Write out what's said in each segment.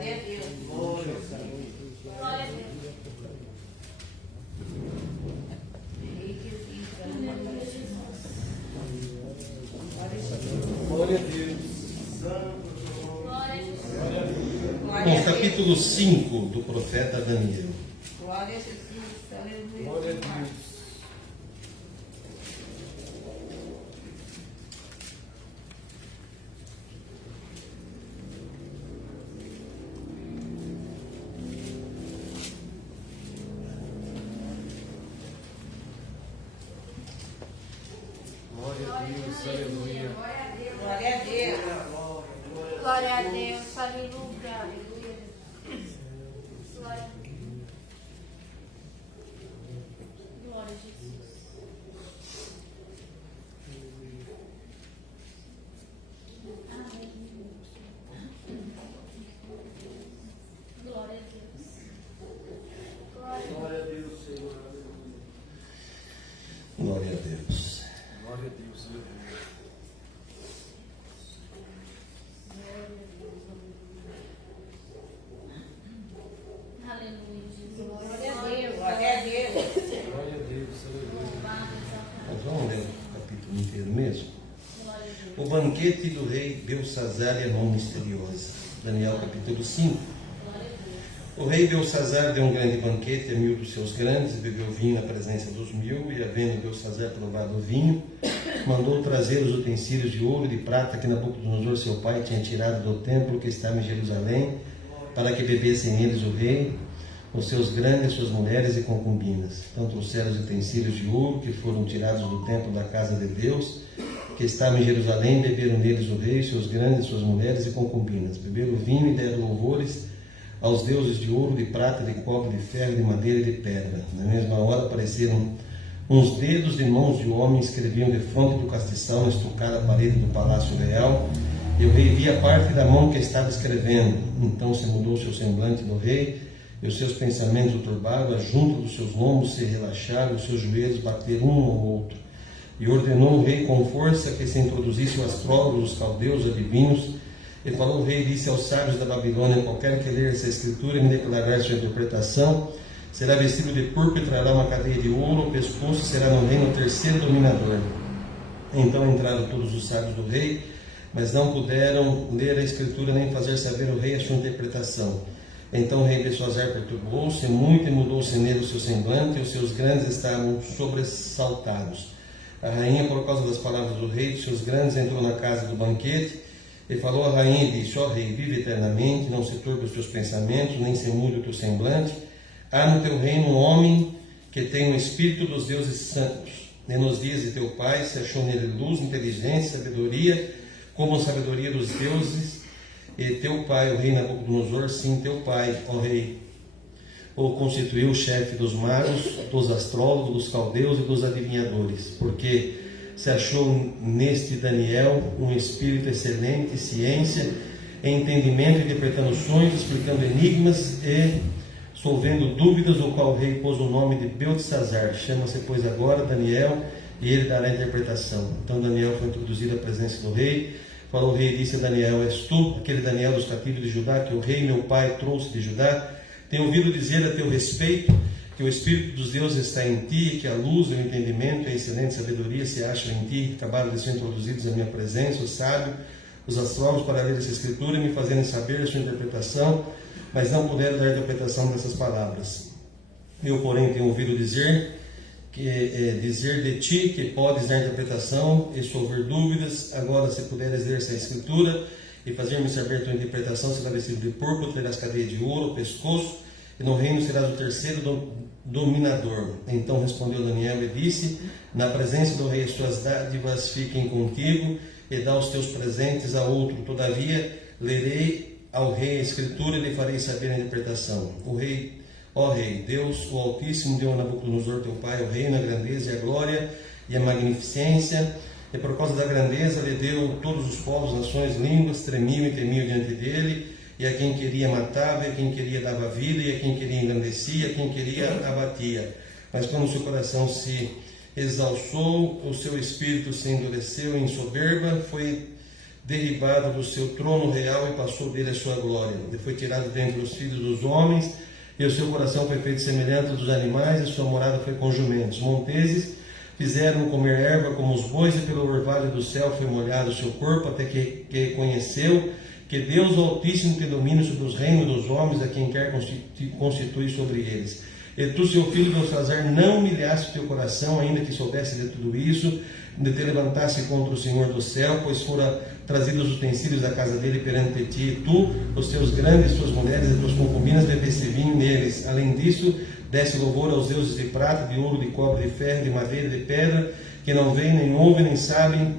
Glória a Deus. Glória a Deus. Glória a Deus. Glória a Deus. Santo. Glória a Deus. Bom, capítulo 5 do profeta Daniel. Glória a Jesus. Aleluia. Glória a Deus. Glória a Deus, aleluia. Glória a Deus. Glória a Deus, aleluia, aleluia. Glória a Deus. Glória a Jesus. Amém. Glória a Deus. Glória a Deus, Senhor, aleluia. Glória a Deus. Glória a Deus, aleluia. Aleluia, Jesus. Glória a Deus. Glória a Deus. Glória a Deus, aleluia. Nós vamos ler o capítulo inteiro mesmo. Glória a Deus. O banquete do rei Belsazzar e a mão misteriosa. Daniel capítulo 5. Glória a Deus. O rei Belsazzar deu um grande banquete a 1000 dos seus grandes, e bebeu vinho na presença dos 1000, e havendo Belsazzar provado o vinho, mandou trazer os utensílios de ouro e de prata que Nabucodonosor seu pai tinha tirado do templo que estava em Jerusalém, para que bebessem neles o rei, os seus grandes, suas mulheres e concubinas. Então trouxeram os utensílios de ouro que foram tirados do templo da casa de Deus, que estava em Jerusalém, beberam neles o rei, seus grandes, suas mulheres e concubinas. Beberam o vinho e deram louvores aos deuses de ouro, de prata, de cobre, de ferro, de madeira e de pedra. Na mesma hora apareceram uns dedos de mãos de homem, escreviam de fonte do castiçal na estucada parede do palácio real, e o rei via parte da mão que estava escrevendo. Então se mudou o seu semblante do rei, e os seus pensamentos o turbaram, a junta dos seus lombos se relaxaram, os seus joelhos bateram um ao outro. E ordenou o rei com força que se introduzisse o astrólogo, os caldeus, adivinhos. E falou o rei, disse aos sábios da Babilônia: qualquer que ler essa escritura e me declarar sua interpretação, será vestido de púrpura e trará uma cadeia de ouro ao pescoço, e será no reino o terceiro dominador. Então entraram todos os sábios do rei, mas não puderam ler a escritura nem fazer saber ao rei a sua interpretação. Então o rei Belsazzar perturbou-se muito e mudou-se nele o seu semblante, e os seus grandes estavam sobressaltados. A rainha, por causa das palavras do rei e dos seus grandes, entrou na casa do banquete, e falou à rainha e disse: ó rei, vive eternamente, não se turbe os teus pensamentos, nem se mude o teu semblante. Há no teu reino um homem que tem o espírito dos deuses santos. E nos dias de teu pai se achou nele luz, inteligência, sabedoria, como a sabedoria dos deuses. E teu pai, o rei Nabucodonosor, sim, teu pai, ó rei, o constituiu chefe dos magos, dos astrólogos, dos caldeus e dos adivinhadores, porque se achou neste Daniel um espírito excelente, ciência, entendimento, interpretando sonhos, explicando enigmas e solvendo dúvidas, o qual o rei pôs o nome de Beltesazar. Chama-se, pois, agora Daniel, e ele dará a interpretação. Então Daniel foi introduzido à presença do rei. Falou o rei e disse a Daniel: és tu, aquele Daniel dos cativos de Judá, que o rei meu pai trouxe de Judá? Tenho ouvido dizer a teu respeito que o Espírito dos deuses está em ti, que a luz, o entendimento e a excelente sabedoria se acham em ti. Acabaram de ser introduzidos à minha presença, o sábio, os astrólogos, para ler essa escritura e me fazerem saber a sua interpretação, mas não puderam dar a interpretação dessas palavras. Eu, porém, tenho ouvido dizer de ti que podes dar interpretação e solver dúvidas. Agora, se puderes ler essa escritura e fazer-me saber a tua interpretação, será vestido de púrpura, terás cadeia de ouro ao pescoço, e no reino serás o terceiro dominador. Então respondeu Daniel e disse: na presença do rei as tuas dádivas fiquem contigo, e dá os teus presentes a outro. Todavia lerei ao rei a escritura e lhe farei saber a interpretação. O rei, ó rei, Deus o Altíssimo deu a Nabucodonosor teu pai o reino, a grandeza e a glória e a magnificência, e por causa da grandeza lhe deu todos os povos, nações, línguas, tremiam e temiam diante dele, e a quem queria matava, e a quem queria dava vida, e a quem queria engrandecia, e a quem queria abatia. Mas quando o seu coração se exalçou, o seu espírito se endureceu em soberba, derribado do seu trono real e passou dele a sua glória. Ele foi tirado dentre os filhos dos homens, e o seu coração foi feito semelhante ao dos animais, e sua morada foi com jumentos. Monteses fizeram comer erva como os bois, e pelo orvalho do céu foi molhado o seu corpo, até que conheceu que Deus o Altíssimo tem domínio sobre os reinos dos homens, a quem quer constituir sobre eles. E tu, seu filho Beltesazar, não humilhaste o teu coração, ainda que soubesse de tudo isso, de te levantasse contra o Senhor do céu, pois fora trazidos os utensílios da casa dele perante ti, e tu, os teus grandes, tuas mulheres e tuas concubinas bebeste vinho neles. Além disso, desse louvor aos deuses de prata, de ouro, de cobre, de ferro, de madeira, de pedra, que não veem, nem ouvem, nem sabem,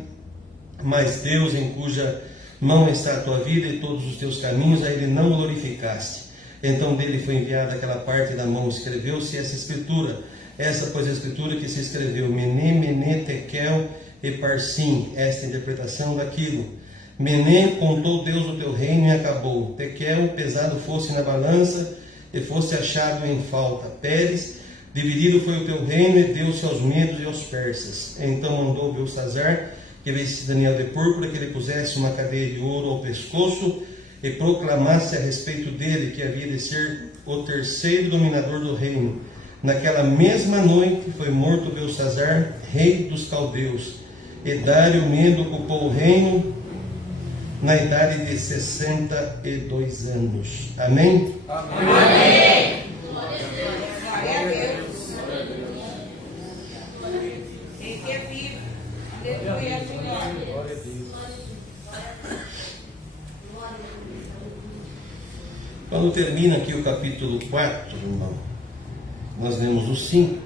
mas Deus, em cuja mão está a tua vida e todos os teus caminhos, a ele não glorificaste. Então dele foi enviada aquela parte da mão, escreveu-se essa escritura. Essa, pois, a escritura que se escreveu, Mené, Mené, Tekel e Parsim, esta interpretação daquilo. Mené, contou Deus o teu reino e acabou. Tekel, pesado fosse na balança e fosse achado em falta. Pérez, dividido foi o teu reino e deu-se aos medos e aos persas. Então mandou Beltesazar que vestisse Daniel de púrpura, que lhe pusesse uma cadeia de ouro ao pescoço e proclamasse a respeito dele que havia de ser o terceiro dominador do reino. Naquela mesma noite foi morto Beltesazar, rei dos caldeus, e Dário Medo ocupou o reino na idade de 62 anos. Amém? Amém. Glória a Deus. Quem quer vivo, aleluia, Senhor. Glória a Deus. Quando termina aqui o capítulo 4, irmão, nós lemos o 5,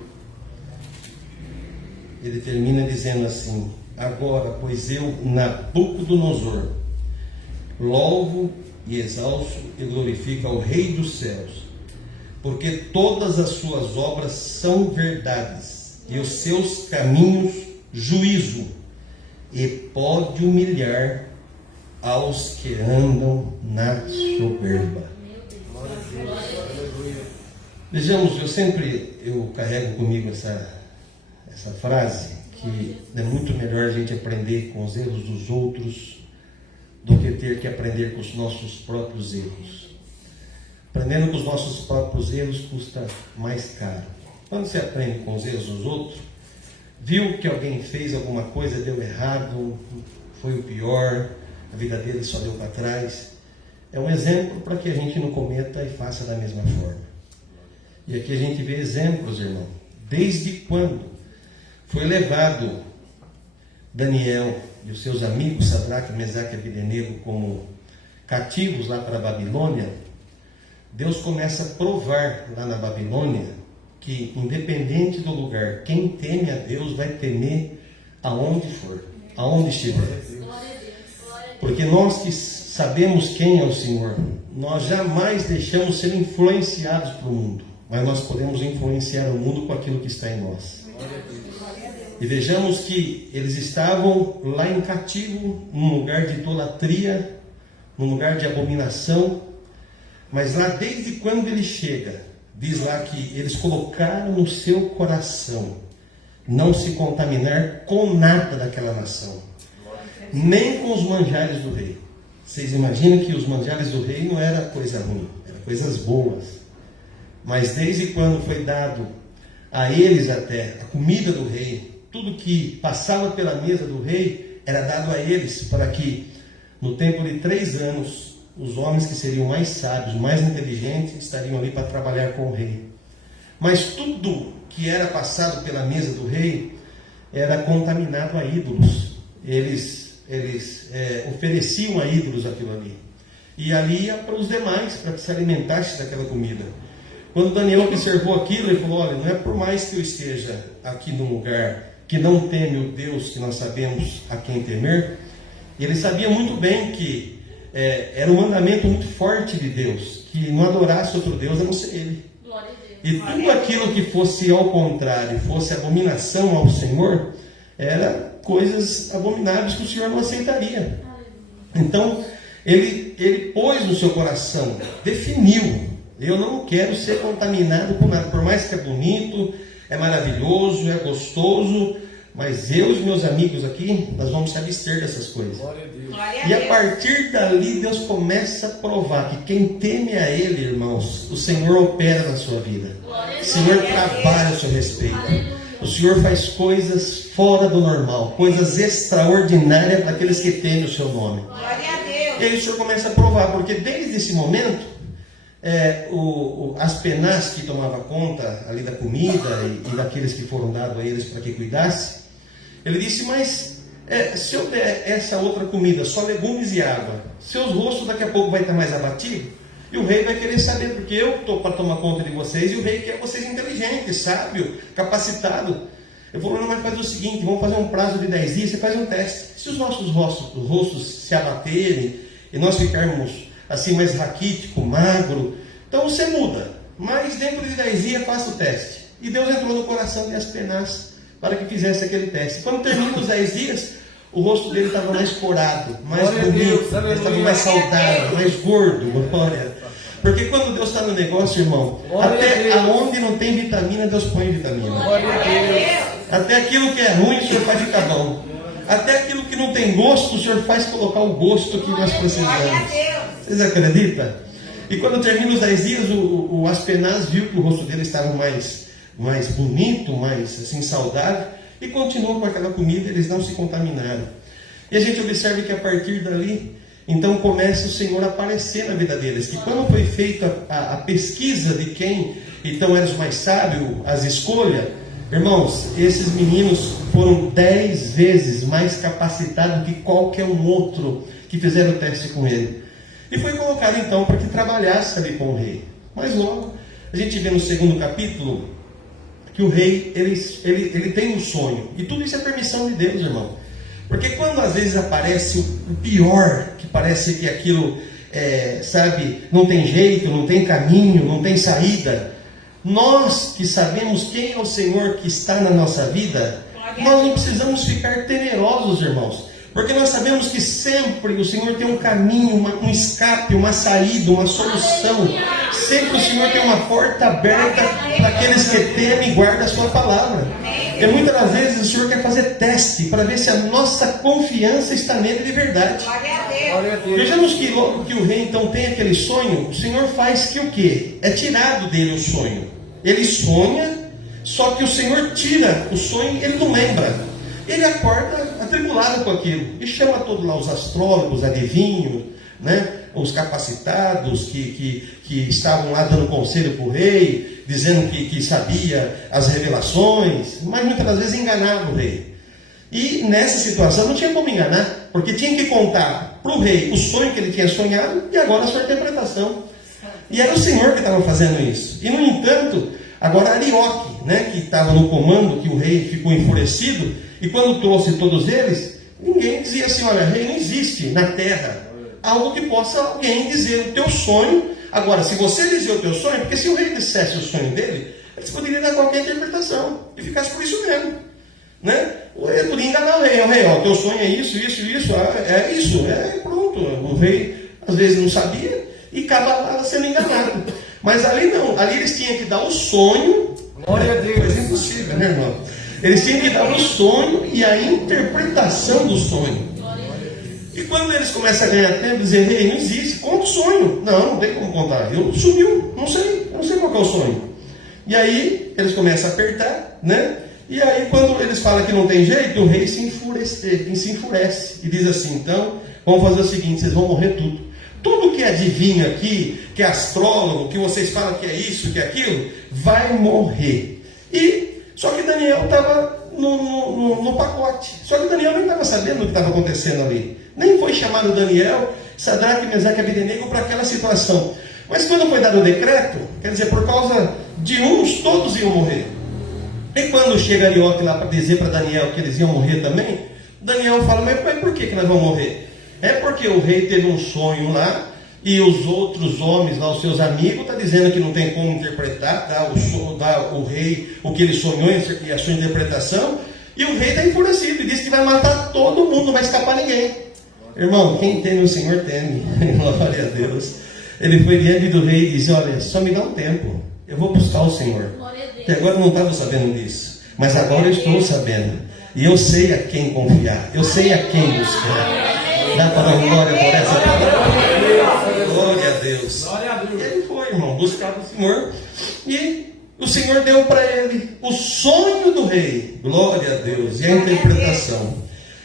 ele termina dizendo assim: agora, pois eu, Nabucodonosor, louvo e exalço e glorifico ao Rei dos céus, porque todas as suas obras são verdades, e os seus caminhos juízo, e pode humilhar aos que andam na soberba. Vejamos, eu carrego comigo essa frase, que é muito melhor a gente aprender com os erros dos outros do que ter que aprender com os nossos próprios erros. Aprendendo com os nossos próprios erros custa mais caro. Quando você aprende com os erros dos outros, viu que alguém fez alguma coisa, deu errado, foi o pior, a vida dele só deu para trás, é um exemplo para que a gente não cometa e faça da mesma forma. E aqui a gente vê exemplos, irmão. Desde quando foi levado Daniel e os seus amigos, Sadraque, Mesaque e Abednego, como cativos lá para a Babilônia, Deus começa a provar lá na Babilônia que, independente do lugar, quem teme a Deus vai temer aonde for, aonde estiver. Porque nós que sabemos quem é o Senhor, nós jamais deixamos ser influenciados pelo mundo, mas nós podemos influenciar o mundo com aquilo que está em nós. E vejamos que eles estavam lá em cativo, num lugar de idolatria, num lugar de abominação, mas lá desde quando ele chega, diz lá que eles colocaram no seu coração não se contaminar com nada daquela nação, nem com os manjares do rei. Vocês imaginam que os manjares do rei não era coisa ruim, eram coisas boas. Mas desde quando foi dado a eles até a comida do rei, tudo que passava pela mesa do rei era dado a eles, para que no tempo de 3 anos, os homens que seriam mais sábios, mais inteligentes, estariam ali para trabalhar com o rei. Mas tudo que era passado pela mesa do rei era contaminado a ídolos. Eles ofereciam a ídolos aquilo ali. E ali ia para os demais, para que se alimentasse daquela comida. Quando Daniel observou aquilo, ele falou: olha, não é por mais que eu esteja aqui num lugar que não teme o Deus que nós sabemos a quem temer. E ele sabia muito bem que era um mandamento muito forte de Deus, que não adorasse outro Deus a não ser Ele. E tudo aquilo que fosse ao contrário, fosse abominação ao Senhor, era coisas abomináveis que o Senhor não aceitaria. Então, ele pôs no seu coração, definiu: eu não quero ser contaminado por nada, por mais que é bonito, é maravilhoso, é gostoso, Mas eu e os meus amigos aqui, nós vamos se abster dessas coisas. Glória a Deus. Glória a E a Deus. partir dali, Deus começa a provar que quem teme a Ele, irmãos, o Senhor opera na sua vida. Glória a O Deus. Senhor trabalha a seu respeito. Aleluia. O Senhor faz coisas fora do normal, coisas extraordinárias para aqueles que temem o seu nome. Glória a E Deus. aí o Senhor começa a provar, porque desde esse momento, as penás que tomava conta ali da comida e daqueles que foram dados a eles para que cuidasse, ele disse, mas se eu der essa outra comida, só legumes e água, seus rostos daqui a pouco vai estar mais abatido, e o rei vai querer saber, porque eu estou para tomar conta de vocês, e o rei quer vocês inteligentes, sábio, capacitado. Eu vou não, mas faz o seguinte, vamos fazer um prazo de 10 dias, você faz um teste. Se os nossos rostos se abaterem, e nós ficarmos assim mais raquítico, magro, então você muda, mas dentro de 10 dias faça o teste. E Deus entrou no coração de Aspenaz para que fizesse aquele teste. Quando termina os 10 dias, o rosto dele estava mais corado, mais Glória a bonito, Deus, aleluia. estava mais saudável, mais gordo. Glória. Porque quando Deus está no negócio, irmão, Glória a até Deus. aonde não tem vitamina, Deus põe vitamina. Glória a Deus. Até aquilo que é ruim, o Senhor faz ficar bom. Até aquilo que não tem gosto, o Senhor faz colocar o gosto que nós Glória a precisamos. Deus. Vocês acreditam? E quando termina os 10 dias, o Aspenaz viu que o rosto dele estava mais bonito, mais assim, saudável, e continuou com aquela comida, eles não se contaminaram. E a gente observa que a partir dali, então começa o Senhor a aparecer na vida deles. Que quando foi feita a pesquisa de quem então era os mais sábios, as escolhas, irmãos, esses meninos foram 10 vezes mais capacitados que qualquer um outro que fizeram o teste com ele. E foi colocado então para que trabalhasse ali com o rei. Mas logo, a gente vê no segundo capítulo que o rei, ele tem um sonho. E tudo isso é permissão de Deus, irmão. Porque quando às vezes aparece o pior, que parece que aquilo, não tem jeito, não tem caminho, não tem saída, nós que sabemos quem é o Senhor que está na nossa vida, nós não precisamos ficar temerosos, irmãos. Porque nós sabemos que sempre o Senhor tem um caminho, um escape, uma saída, uma solução. Sempre o Senhor tem uma porta aberta para aqueles que temem e guardam a sua palavra. E muitas das vezes o Senhor quer fazer teste para ver se a nossa confiança está nele de verdade. Glória a Deus. Glória a Deus. Vejamos que logo que o rei então tem aquele sonho, o Senhor faz que o quê? É tirado dele o sonho. Ele sonha, só que o Senhor tira o sonho, ele não lembra. Ele acorda atribulado com aquilo e chama todos lá os astrólogos, adivinhos, né? Os capacitados que estavam lá dando conselho para o rei, dizendo que sabia as revelações, mas muitas das vezes enganava o rei. E nessa situação não tinha como enganar, porque tinha que contar para o rei o sonho que ele tinha sonhado e agora a sua interpretação. E era o Senhor que estava fazendo isso. E no entanto, agora Arioque, né, que estava no comando, que o rei ficou enfurecido, e quando trouxe todos eles, ninguém dizia assim, olha, rei, não existe na terra algo que possa alguém dizer o teu sonho. Agora, se você dizer o teu sonho, porque se o rei dissesse o sonho dele, ele poderia dar qualquer interpretação, e ficasse por isso mesmo, né? Ele podia enganar o rei, ó, teu sonho é isso, pronto. O rei, às vezes, não sabia, e acabava sendo enganado. Mas ali não, ali eles tinham que dar o sonho. Glória a Deus. Coisa impossível, né, irmão? Eles tinham que dar o sonho e a interpretação do sonho. E quando eles começam a ganhar tempo, dizer, rei, não existe, conta o sonho. Não tem como contar. Sumiu, eu não sei qual que é o sonho. E aí eles começam a apertar, né? E aí quando eles falam que não tem jeito, o rei se enfurece e diz assim, então, vamos fazer o seguinte, vocês vão morrer tudo. Tudo que é adivinho aqui, que é astrólogo, que vocês falam que é isso, que é aquilo, vai morrer. Só que Daniel estava no pacote. Só que Daniel nem estava sabendo o que estava acontecendo ali. Nem foi chamado Daniel, Sadraque, Mesaque e Abednego para aquela situação. Mas quando foi dado o decreto, quer dizer, por causa de uns, todos iam morrer. E quando chega Arioque lá para dizer para Daniel que eles iam morrer também, Daniel fala, mas por que nós vamos morrer? É porque o rei teve um sonho lá, e os outros homens lá, os seus amigos, estão dizendo que não tem como interpretar, dar o rei o que ele sonhou e a sua interpretação, e o rei está enfurecido e diz que vai matar todo mundo, não vai escapar ninguém. Irmão, quem teme o Senhor teme. Glória a Deus. Ele foi diante do rei e disse, olha, só me dá um tempo, eu vou buscar o Senhor. Glória a Deus. Até agora eu não estava sabendo disso, mas agora eu estou sabendo. E eu sei a quem confiar, eu sei a quem buscar. Dá para dar glória por essa palavra? Glória a Deus. E ele foi, irmão, buscar o Senhor. E o Senhor deu para ele o sonho do rei. Glória a Deus. E a interpretação.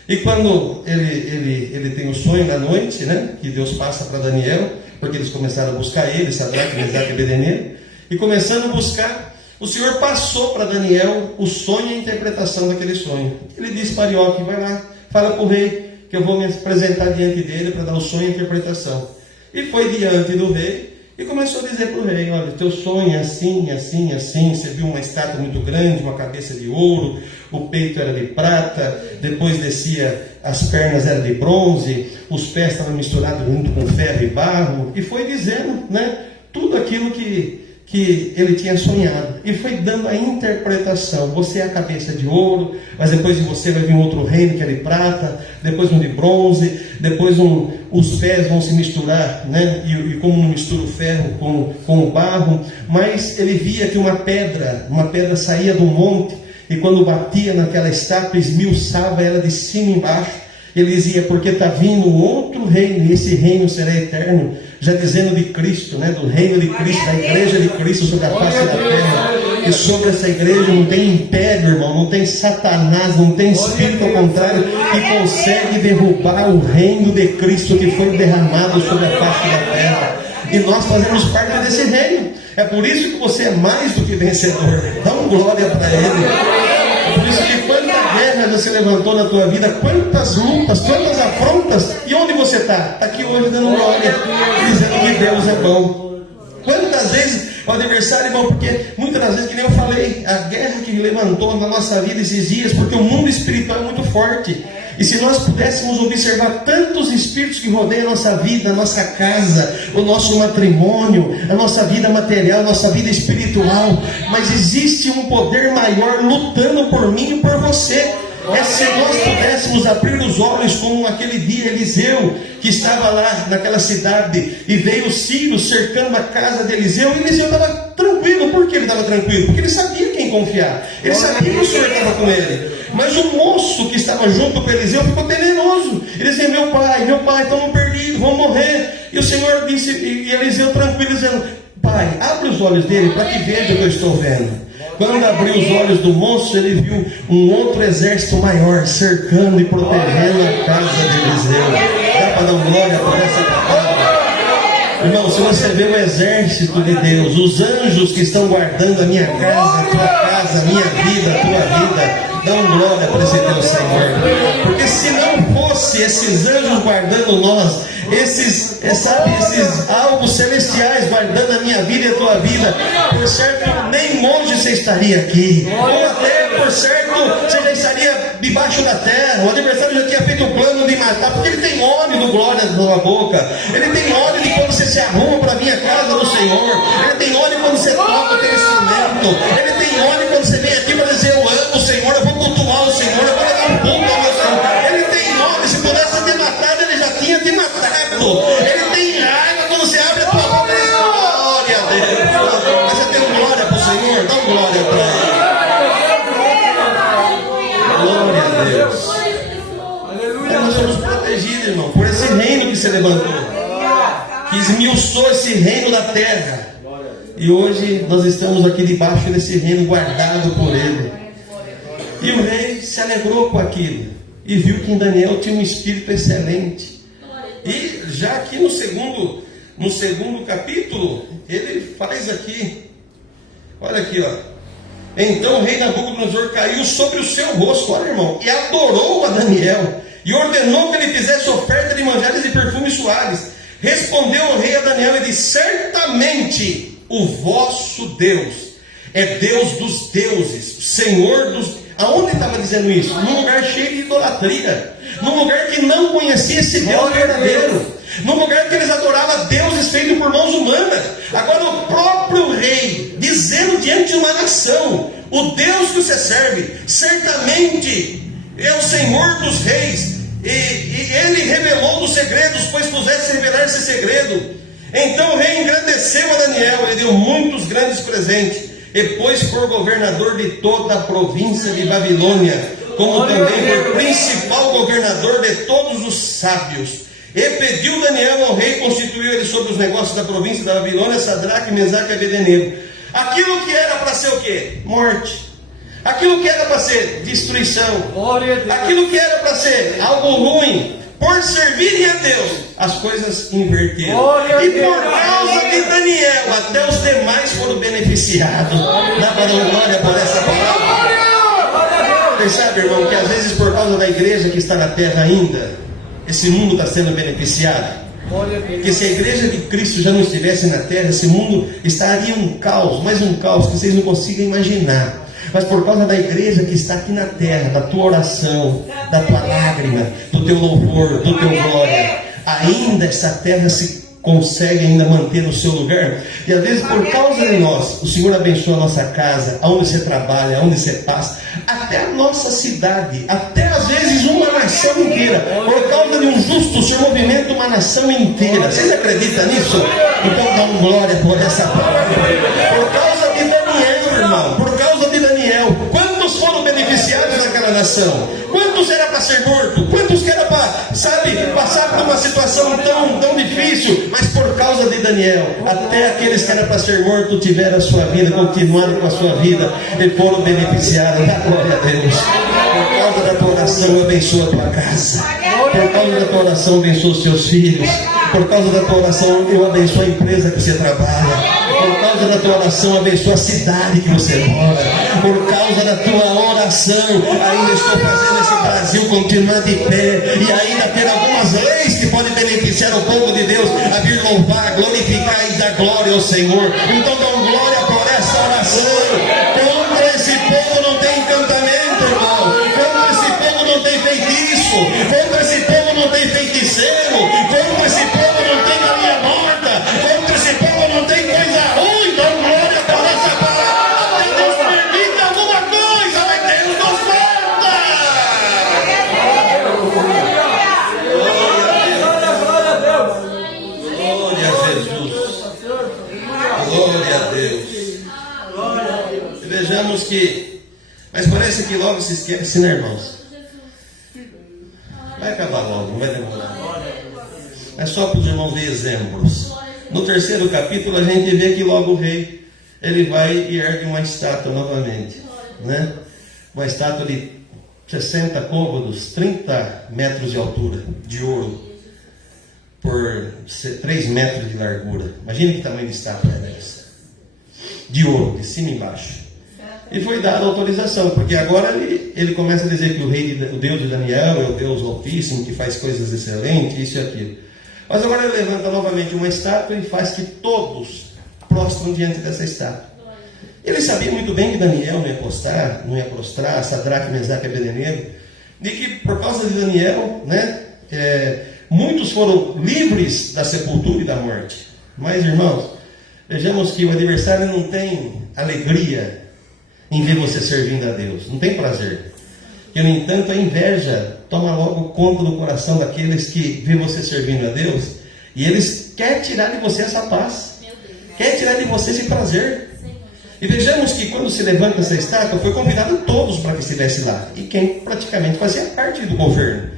E quando ele tem o sonho da noite, né, que Deus passa para Daniel, porque eles começaram a buscar ele, Sadraque, Mesaque e Abednego, e começando a buscar, o Senhor passou para Daniel o sonho e a interpretação daquele sonho. Ele disse para Arioque: vai lá, fala para o rei que eu vou me apresentar diante dele para dar o sonho e a interpretação. E foi diante do rei e começou a dizer para o rei: olha, teu sonho é assim, assim, assim. Você viu uma estátua muito grande, uma cabeça de ouro, o peito era de prata, depois descia, as pernas eram de bronze, os pés estavam misturados junto com ferro e barro. E foi dizendo, né, tudo aquilo que ele tinha sonhado, e foi dando a interpretação. Você é a cabeça de ouro, mas depois de você vai vir outro reino que é de prata, depois um de bronze, depois os pés vão se misturar, né? E como não mistura o ferro com o barro. Mas ele via que uma pedra saía do monte, e quando batia naquela estátua, esmiuçava ela de cima e embaixo. Ele dizia: porque está vindo outro reino, e esse reino será eterno. Já dizendo de Cristo, né? Do reino de Cristo, da igreja de Cristo sobre a face da terra. E sobre essa igreja não tem império, irmão, não tem Satanás, não tem espírito ao contrário que consegue derrubar o reino de Cristo que foi derramado sobre a face da terra. E nós fazemos parte desse reino. É por isso que você é mais do que vencedor. Dá uma glória para Ele. É por isso que quanta guerra você levantou na tua vida, quantas lutas, quantas afrontas, e onde você está? Está aqui hoje dando glória, dizendo que Deus é bom. Quantas vezes o adversário, irmão, porque muitas das vezes, que nem eu falei, a guerra que levantou na nossa vida esses dias, porque o mundo espiritual é muito forte. E se nós pudéssemos observar tantos espíritos que rodeiam a nossa vida, a nossa casa, o nosso matrimônio, a nossa vida material, a nossa vida espiritual, mas existe um poder maior lutando por mim e por você. É se nós pudéssemos abrir os olhos, como aquele dia Eliseu, que estava lá naquela cidade, e veio Ciro cercando a casa de Eliseu, e Eliseu estava tranquilo. Por que ele estava tranquilo? Porque ele sabia quem confiar, ele sabia que o Senhor estava com ele. Mas o moço que estava junto com Eliseu ficou temeroso. Ele dizia: meu pai, estamos perdidos, vamos morrer. E o Senhor disse, e Eliseu tranquilo, dizendo: pai, abre os olhos dele para que veja o que eu estou vendo. Quando abriu os olhos do moço, ele viu um outro exército maior cercando e protegendo a casa de Eliseu. Dá para dar glória por essa palavra? Irmão, se você vê o exército de Deus, os anjos que estão guardando a minha casa, a tua casa, a minha vida, a tua vida, dá glória para esse Deus, Senhor. Porque se não fosse esses anjos guardando nós, esses alvos celestiais guardando a minha vida e a tua vida, por certo, nem longe você estaria aqui, ou até, por certo, você já estaria debaixo da terra. O adversário já tinha feito o plano de matar, porque ele tem óleo do glória na tua boca, ele tem óleo de quando você se arruma para vir à casa do Senhor, ele tem óleo quando você toca aquele instrumento, ele tem óleo quando você vem aqui para dizer: eu amo o Senhor, eu vou cultuar o Senhor, eu vou dar um culto ao meu Senhor. Ele tem óleo, se pudesse ter matado, ele já tinha te matado. Ele tem raiva quando você abre a tua boca e diz: glória a Deus. Mas você tem glória para o Senhor, dá glória para Ele. Glória a Deus. Aleluia. Nós somos protegidos, irmão, por esse reino que se levantou, que esmiuçou esse reino da terra. E hoje nós estamos aqui debaixo desse reino, guardado por Ele. E o rei se alegrou com aquilo, e viu que em Daniel tinha um espírito excelente. E já aqui no segundo capítulo, ele faz aqui, olha aqui, ó. Então o rei Nabucodonosor caiu sobre o seu rosto, olha, irmão, e adorou a Daniel, e ordenou que ele fizesse oferta de manjares e perfumes suaves. Respondeu o rei a Daniel e disse: certamente o vosso Deus é Deus dos deuses, Senhor dos... Aonde estava dizendo isso? Num lugar cheio de idolatria, num lugar que não conhecia esse Deus verdadeiro, num lugar que eles adoravam deuses feitos por mãos humanas. Agora o próprio rei dizendo diante de uma nação: o Deus que você serve certamente é o Senhor dos reis, e ele revelou dos segredos, pois pusesse revelar esse segredo. Então o rei engrandeceu a Daniel, ele deu muitos grandes presentes, e pôs por governador de toda a província de Babilônia, como também por principal governador de todos os sábios. E pediu Daniel ao rei, constituiu ele sobre os negócios da província da Babilônia, Sadraque, Mesaque e Abednego. Aquilo que era para ser o quê? Morte. Aquilo que era para ser destruição. Aquilo que era para ser algo ruim, por servirem a Deus, as coisas inverteram. E por causa de Daniel, até os demais foram beneficiados. Dá para dar glória por essa palavra? Percebe, irmão, que às vezes por causa da igreja que está na terra ainda, esse mundo está sendo beneficiado. Porque se a igreja de Cristo já não estivesse na terra, esse mundo estaria um caos, mais um caos que vocês não conseguem imaginar. Mas por causa da igreja que está aqui na terra, da tua oração, da tua lágrima, do teu louvor, do teu glória, ainda essa terra se consegue ainda manter no seu lugar. E às vezes por causa de nós, o Senhor abençoa a nossa casa, aonde você trabalha, aonde você passa, até a nossa cidade, até às vezes uma nação inteira. Por causa de um justo, o Senhor movimenta uma nação inteira. Vocês acreditam nisso? Então dá uma glória por essa palavra. Por causa de Daniel, irmão, por causa de Daniel, quantos foram beneficiados naquela nação? Quantos era para ser morto? Quantos que era para, sabe, passar por uma situação tão difícil? Mas por causa de Daniel, até aqueles que era para ser morto tiveram a sua vida, continuaram com a sua vida e foram beneficiados. Dá glória a Deus. Por causa da tua oração, eu abençoo a tua casa. Por causa da tua oração, eu abençoo os seus filhos. Por causa da tua oração, eu abençoo a empresa que você trabalha. Por causa da tua oração, abençoa a cidade que você mora. Por causa da tua oração, ainda estou fazendo esse Brasil continuar de pé. E ainda ter algumas leis que podem beneficiar o povo de Deus a vir louvar, glorificar e dar glória ao Senhor. Então dão glória por essa oração. Contra esse povo não tem encantamento, irmão. Contra esse povo não tem feitiço. Contra esse povo não tem feiticeiro. Contra esse povo não tem galinha morta. Contra esse povo não tem coisa ruim. Dão glória por essa palavra. Até Deus permite alguma coisa, mas Deus nos manda. Glória a Jesus. Glória a Deus. E vejamos que, mas parece que logo se esquece, né, irmãos? Vai acabar logo, não vai demorar. É só para os irmãos ver exemplos. No terceiro capítulo a gente vê que logo o rei, ele vai e ergue uma estátua novamente, né? Uma estátua de 60 côvados, 30 metros de altura, de ouro, por 3 metros de largura. Imagina que tamanho de estátua é essa. De ouro, de cima e embaixo. E foi dada autorização, porque agora ele começa a dizer que o Deus de Daniel é o Deus Altíssimo, que faz coisas excelentes, isso e aquilo. Mas agora ele levanta novamente uma estátua e faz que todos prostram diante dessa estátua. Ele sabia muito bem que Daniel não ia prostrar, Sadraque, Mesaque e Abednego, de que por causa de Daniel, né, muitos foram livres da sepultura e da morte. Mas, irmãos, vejamos que o adversário não tem alegria em ver você servindo a Deus, não tem prazer. E, no entanto, a inveja toma logo conta do coração daqueles que vê você servindo a Deus, e eles querem tirar de você essa paz, querem tirar de você esse prazer. E vejamos que quando se levanta essa estátua, foi convidado todos para que estivesse lá, e quem praticamente fazia parte do governo,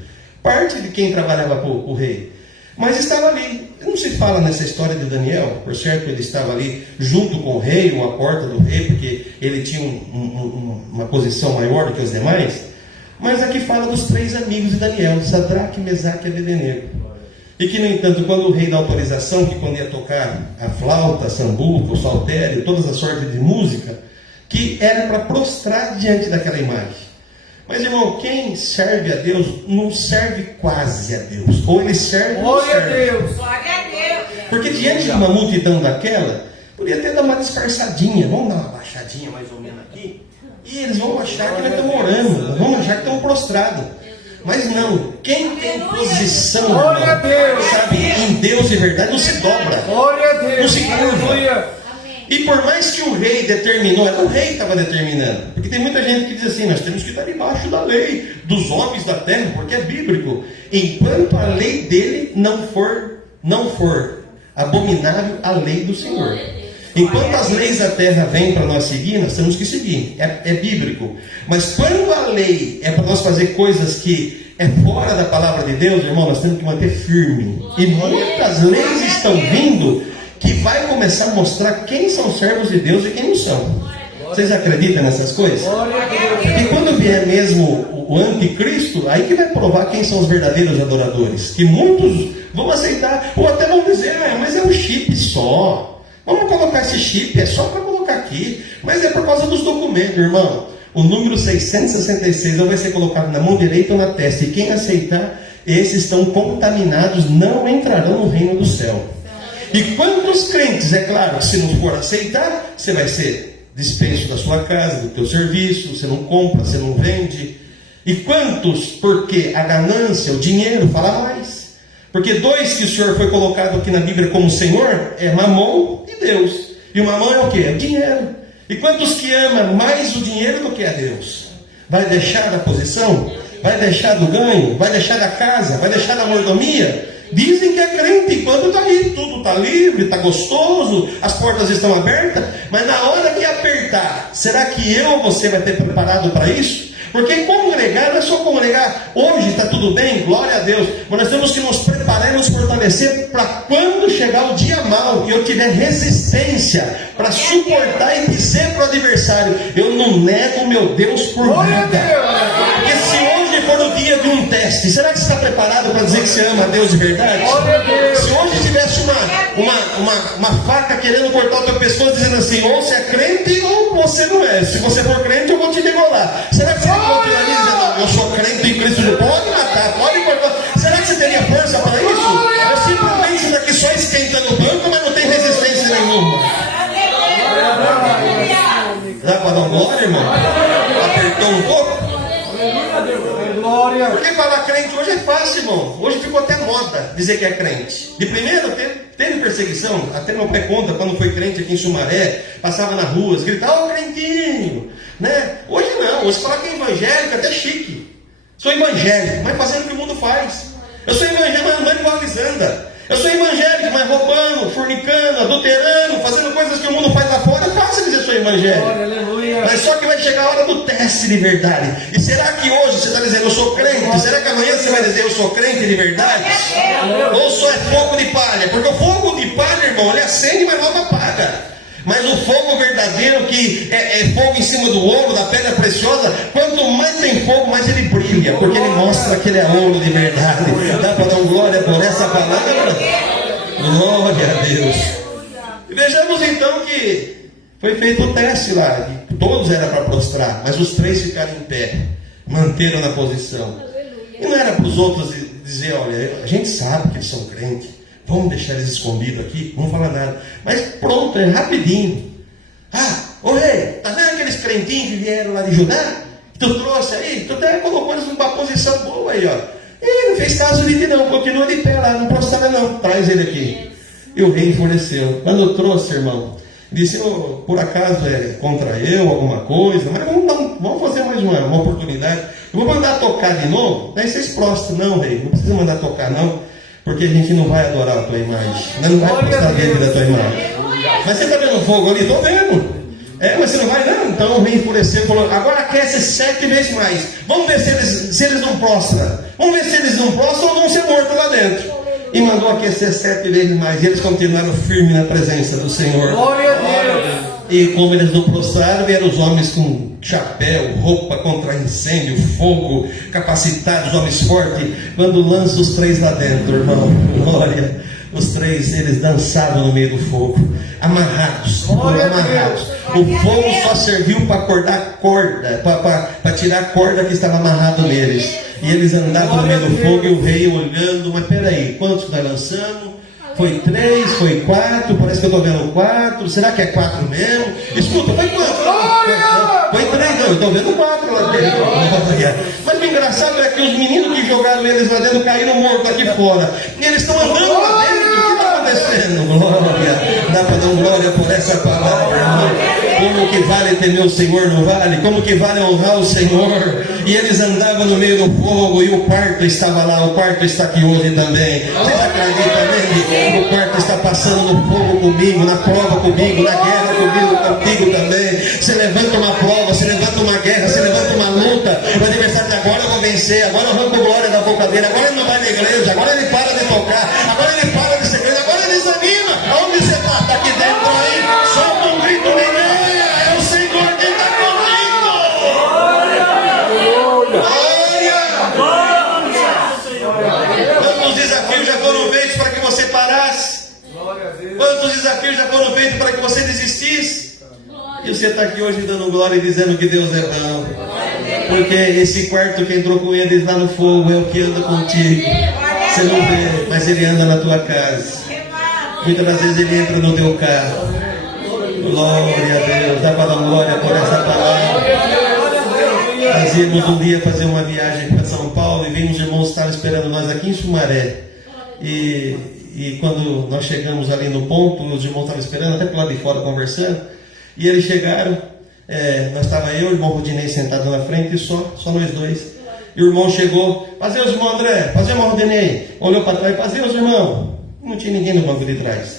parte de quem trabalhava para o rei, mas estava ali. Não se fala nessa história de Daniel, por certo ele estava ali junto com o rei, ou à porta do rei, porque ele tinha uma posição maior do que os demais. Mas aqui fala dos 3 amigos de Daniel, Sadraque, Mesaque e Abednego. E que, no entanto, quando o rei dá autorização, que quando ia tocar a flauta, sambuco, saltério, todas as sortes de música, que era para prostrar diante daquela imagem. Mas, irmão, quem serve a Deus não serve quase a Deus. Ou ele serve ou não serve. Glória a Deus. Porque diante de uma multidão daquela, podia até dar uma disfarçadinha. Vamos dar uma baixadinha mais ou menos aqui. E eles vão achar que nós estamos orando. Nós vamos achar que estamos prostrados. Mas não. Quem tem posição, irmão, sabe, em Deus de verdade, não se dobra. Não se curva. E por mais que o rei determinou, o rei estava determinando, porque tem muita gente que diz assim, nós temos que estar debaixo da lei, dos homens da terra, porque é bíblico. Enquanto a lei dele não for abominável à lei do Senhor. Enquanto as leis da terra vêm para nós seguir, nós temos que seguir. É bíblico. Mas quando a lei é para nós fazer coisas que é fora da palavra de Deus, irmão, nós temos que manter firme. E muitas leis estão vindo que vai começar a mostrar quem são servos de Deus e quem não são. Vocês acreditam nessas coisas? E quando vier mesmo o anticristo, aí que vai provar quem são os verdadeiros adoradores. Que muitos vão aceitar, ou até vão dizer, mas é um chip só. Vamos colocar esse chip, é só para colocar aqui. Mas é por causa dos documentos, irmão. O número 666 vai ser colocado na mão direita ou na testa. E quem aceitar, esses estão contaminados, não entrarão no reino do céu. E quantos crentes, é claro, que se não for aceitar, você vai ser dispenso da sua casa, do teu serviço, você não compra, você não vende. E quantos, porque a ganância, o dinheiro, fala mais. Porque dois que o Senhor foi colocado aqui na Bíblia como Senhor, é Mamon e Deus. E o Mamon é o quê? É o dinheiro. E quantos que amam mais o dinheiro do que a Deus? Vai deixar da posição? Vai deixar do ganho? Vai deixar da casa? Vai deixar da mordomia? Dizem que é crente enquanto está aí, tudo está livre, está gostoso, as portas estão abertas, mas na hora que apertar, será que eu ou você vai ter preparado para isso? Porque congregar não é só congregar. Hoje está tudo bem, glória a Deus. Mas nós temos que nos preparar e nos fortalecer para quando chegar o dia mau e eu tiver resistência para suportar e dizer para o adversário: eu não nego meu Deus por nada. Porque se hoje for o dia de um teste, será que você está preparado para dizer que você ama a Deus de verdade? Se hoje tivesse uma faca querendo cortar o teu pescoço, dizendo assim: ou você é crente ou você não é. Se você for crente, eu vou te degolar. Será que você continuaria dizendo: eu sou crente em Cristo? Pode matar, pode cortar. Será que você teria força para isso? Eu simplesmente estou aqui só esquentando o banco, mas não tem resistência nenhuma. Dá para dar uma glória, irmão? Apertou um pouco? Porque falar crente hoje é fácil, irmão. Hoje ficou até moda dizer que é crente. De primeiro teve perseguição. Até meu pai conta, quando foi crente aqui em Sumaré, passava nas ruas, gritava: ô crentinho, né? Hoje não, hoje falar que é evangélico, até chique. Sou evangélico, mas fazendo o que o mundo faz. Eu sou evangélico, mas andando igual a Lisanda. Eu sou evangélico, mas roubando, fornicando, adulterando, fazendo coisas que o mundo faz lá fora. É fácil dizer que sou evangélico. Mas só que vai chegar a hora do teste de verdade. E será que hoje você está dizendo: eu sou crente? Será que amanhã você vai dizer: eu sou crente de verdade? Ou só é fogo de palha? Porque o fogo de palha, irmão, ele acende, mas logo apaga. Mas o fogo verdadeiro, que é fogo em cima do ouro, da pedra preciosa, quanto mais tem fogo, mais ele brilha, porque ele mostra que ele é ouro de verdade. Dá para dar glória por essa palavra? Glória a Deus. E vejamos então que foi feito o teste lá, que todos eram para prostrar, mas os três ficaram em pé, manteram na posição. E não era para os outros dizer: olha, a gente sabe que eles são crentes, vamos deixar eles escondidos aqui, não vamos falar nada. Mas pronto, é rapidinho. Ô rei, tá vendo aqueles crentinhos que vieram lá de Judá? Que tu trouxe aí? Tu até colocou eles numa posição boa aí, ó. E ele não fez caso de ti não, continua de pé lá, não prostrava não. Traz ele aqui. E o rei enfureceu. Quando eu trouxe, irmão, disse: por acaso é contra eu alguma coisa? Mas vamos fazer mais uma oportunidade. Eu vou mandar tocar de novo. Daí vocês prostram. Não, rei, não precisa mandar tocar não, porque a gente não vai adorar a tua imagem. Não vai prostrar diante da tua imagem. Mas você está vendo fogo ali? Estou vendo. Mas você não vai não? Então o rei enfureceu e falou: agora aquece 7 vezes mais. Vamos ver se eles não prostram. Vamos ver se eles não prostram ou vão ser mortos lá dentro. E mandou aquecer 7 vezes mais. E eles continuaram firmes na presença do Senhor. Glória a Deus. E como eles não prostraram, vieram os homens com chapéu, roupa contra incêndio, fogo, capacitados, homens fortes. Quando lança os três lá dentro, irmão, glória. Os três, eles dançavam no meio do fogo, amarrados, amarrados. O fogo só serviu para acordar a corda, para tirar a corda que estava amarrada neles. E eles andavam no meio do fogo e o rei olhando: mas peraí, quantos nós lançamos? Foi 3, foi 4, parece que eu estou vendo 4, será que é 4 mesmo? Escuta, foi quanto? Foi 3, não, eu estou vendo 4 lá dentro. Mas o engraçado é que os meninos que jogaram eles lá dentro caíram mortos aqui fora. E eles estão andando lá dentro. O que está acontecendo? Glória. Dá para dar glória por essa palavra, irmão. Como que vale temer o Senhor, não vale? Como que vale honrar o Senhor? E eles andavam no meio do fogo e o quarto estava lá. O quarto está aqui hoje também. Vocês acreditam nele? O quarto está está passando no fogo comigo, na prova comigo, na guerra comigo, contigo também. Você levanta uma prova, você levanta uma guerra, você levanta uma luta. O adversário diz, agora eu vou vencer, agora eu arranco glória da boca dele, agora ele não vai na igreja, agora ele para de tocar, agora ele para de ser crente, agora ele desanima. Aonde você está? Está aqui dentro aí? Solta um grito de guerra, é o Senhor quem está comigo. Quantos desafios já foram feitos para que você parasse? Quantos desafios já foram feitos para que você desistisse? E você está aqui hoje dando glória e dizendo que Deus é bom. Porque esse quarto que entrou com ele está no fogo, é o que anda contigo. Você não vê, mas ele anda na tua casa. Muitas das vezes ele entra no teu carro. Glória a Deus. Dá para dar glória por essa palavra. Nós íamos um dia fazer uma viagem para São Paulo e vimos os irmãos que estavam esperando nós aqui em Sumaré. E quando nós chegamos ali no ponto, os irmãos estavam esperando, até por lá de fora conversando. E eles chegaram, nós estava eu e o irmão Rodinei sentado na frente e só nós dois. E o irmão chegou, fazer os irmãos André, fazer o irmão Rodinei. Olhou para trás, fazer os irmãos. Não tinha ninguém no banco de trás.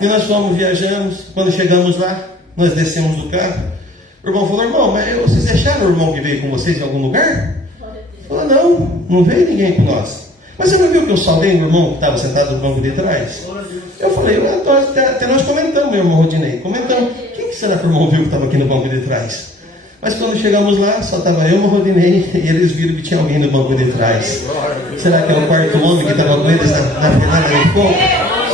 E nós fomos, viajamos. Quando chegamos lá, nós descemos do carro. O irmão falou, irmão, mas vocês deixaram o irmão que veio com vocês em algum lugar? Falou, não veio ninguém com nós. Mas você não viu que eu saudei o irmão que estava sentado no banco de trás? Eu falei, até nós comentamos, meu irmão Rodinei, comentamos. Quem que será que o irmão viu que estava aqui no banco de trás? Mas quando chegamos lá, só estava eu e o irmão Rodinei, e eles viram que tinha alguém no banco de trás. Será que é o quarto homem que estava com eles na final de fogo?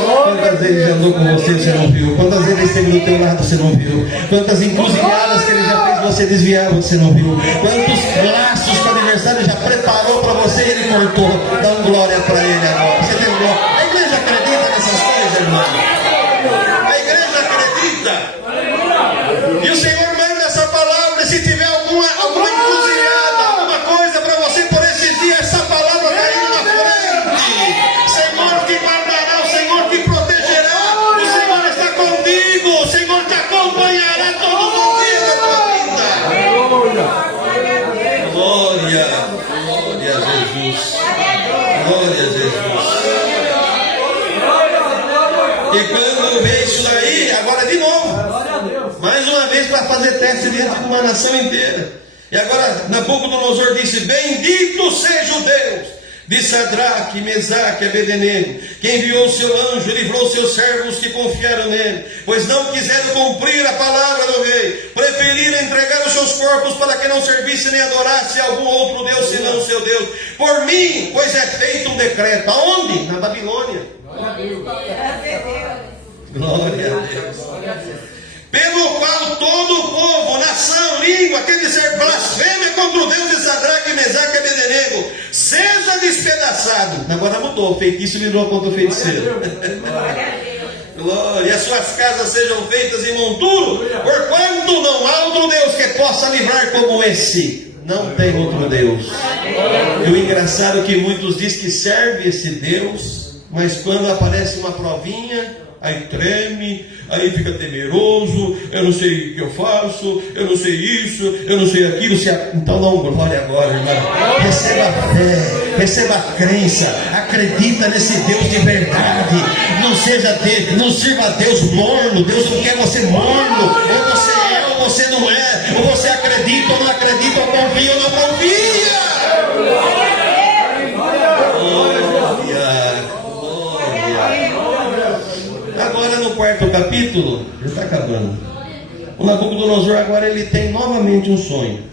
Quantas vezes ele já andou com você não viu? Quantas vezes ele esteve do teu lado, você não viu? Quantas encruzilhadas que ele já fez você desviar, você não viu? Quantos laços que o adversário já preparou para você e ele cortou? Dá um glória para ele agora. Você tem glória. A igreja acredita nessas coisas, irmão? A igreja acredita. E o Senhor manda essa palavra. E se tiver alguma encruzilhada, alguma coisa para você por esse dia, essa palavra caiu na frente. Senhor te guardará, o Senhor te protegerá, o Senhor está contigo, o Senhor te acompanhará todos os dias da tua vida. Glória a Jesus. Glória a Jesus. E quando vê isso daí, agora de novo, mais uma vez para fazer teste diante de uma nação inteira. E agora Nabucodonosor disse, bendito seja o Deus de Sadraque, Mesaque e Abednego, que enviou o seu anjo e livrou seus servos que confiaram nele, pois não quiseram cumprir a palavra do rei, preferiram entregar os seus corpos para que não servisse nem adorasse a algum outro Deus senão o seu Deus. Por mim, pois é feito um decreto. Aonde? Na Babilônia. Glória a Deus. Pelo qual todo o povo, nação, língua, quer dizer, blasfêmia contra o Deus de Sadraque, Mesaque e Abednego, seja despedaçado. Agora mudou, o feitiço virou contra o feiticeiro. Glória, e as suas casas sejam feitas em monturo, porquanto não há outro Deus que possa livrar como esse. Não tem outro Deus. E o engraçado é que muitos dizem que serve esse Deus, mas quando aparece uma provinha, aí treme, aí fica temeroso, eu não sei o que eu faço, eu não sei isso, eu não sei aquilo. Então não, glória agora, irmão. Receba a fé, receba a crença, acredita nesse Deus de verdade. Não seja Deus, não sirva a Deus morno. Deus não quer você morno. Ou você é ou você não é, ou você acredita ou não acredita, ou confia ou não confia. Agora no quarto capítulo, já está acabando. O Nabucodonosor agora ele tem novamente um sonho.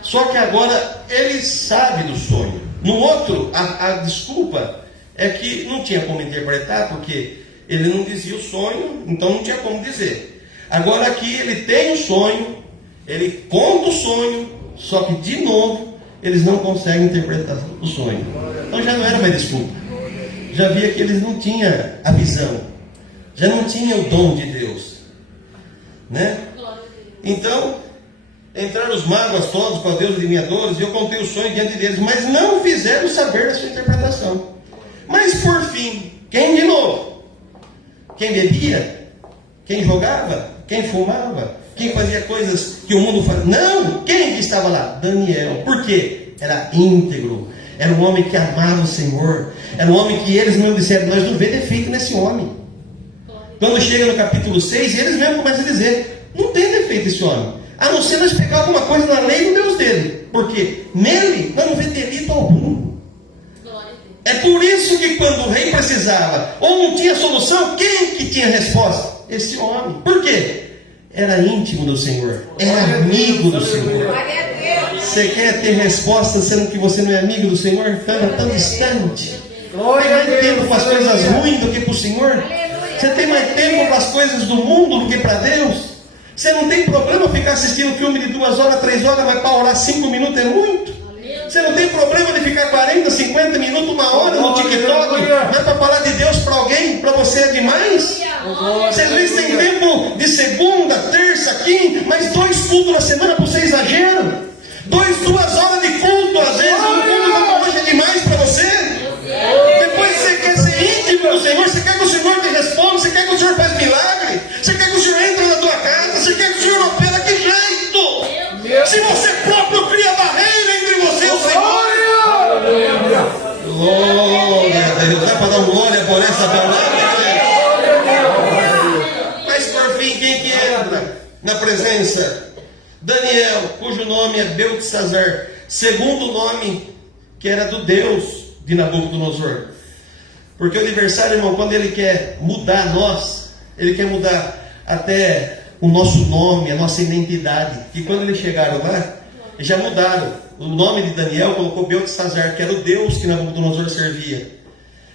Só que agora ele sabe do sonho. No outro, a desculpa é que não tinha como interpretar, porque ele não dizia o sonho, então não tinha como dizer. Agora aqui ele tem um sonho, ele conta o sonho, só que de novo eles não conseguem interpretar o sonho. Então já não era mais desculpa. Já via que eles não tinham a visão. Já não tinha o dom de Deus, né? Então, entraram os magos todos com a deusa adivinhadores, e eu contei o sonho diante deles, mas não fizeram saber a sua interpretação. Mas por fim, quem de novo? Quem bebia? Quem jogava? Quem fumava? Quem fazia coisas que o mundo faz? Não! Quem que estava lá? Daniel. Por quê? Era íntegro. Era um homem que amava o Senhor. Era um homem que eles mesmo disseram, nós não vemos defeito nesse homem. Quando chega no capítulo 6, eles mesmos começam a dizer, não tem defeito esse homem. A não ser nós pegar alguma coisa na lei do Deus dele. Porque nele nós não vemos delito algum. É por isso que quando o rei precisava, ou não tinha solução, quem que tinha resposta? Esse homem. Por quê? Era íntimo do Senhor. Era amigo do Senhor. Glória a Deus. Você quer ter resposta sendo que você não é amigo do Senhor? Tão distante. Tem mais tempo para as coisas ruins do que para o Senhor? Você tem mais tempo para as coisas do mundo do que para Deus? Você não tem problema ficar assistindo filme de 2 horas, 3 horas, mas para orar 5 minutos é muito? Você não tem problema de ficar 40, 50 minutos, 1 hora no TikTok, mas para falar de Deus para alguém, para você é demais? Vocês às vezes têm tempo de segunda, terça, quinta, mas 2 cultos na semana para você exagero? 2 horas de culto, às vezes, um culto hoje é demais para você? Depois você quer ser íntimo do Senhor, você quer que o Senhor te responda, você quer que o Senhor faça milagre, você quer que o Senhor entre na tua casa, você quer que o Senhor opera, que jeito? Se você próprio cria barreira entre você e o Senhor. Glória a Deus. Dá para dar um glória por essa palavra? Mas por fim, quem que entra na presença? Daniel, cujo nome é Beltesazar, segundo nome que era do Deus de Nabucodonosor. Porque o adversário, irmão, quando ele quer mudar nós, ele quer mudar até o nosso nome, a nossa identidade. E quando eles chegaram lá, eles já mudaram. O nome de Daniel colocou Beltesazar, que era o Deus que Nabucodonosor servia.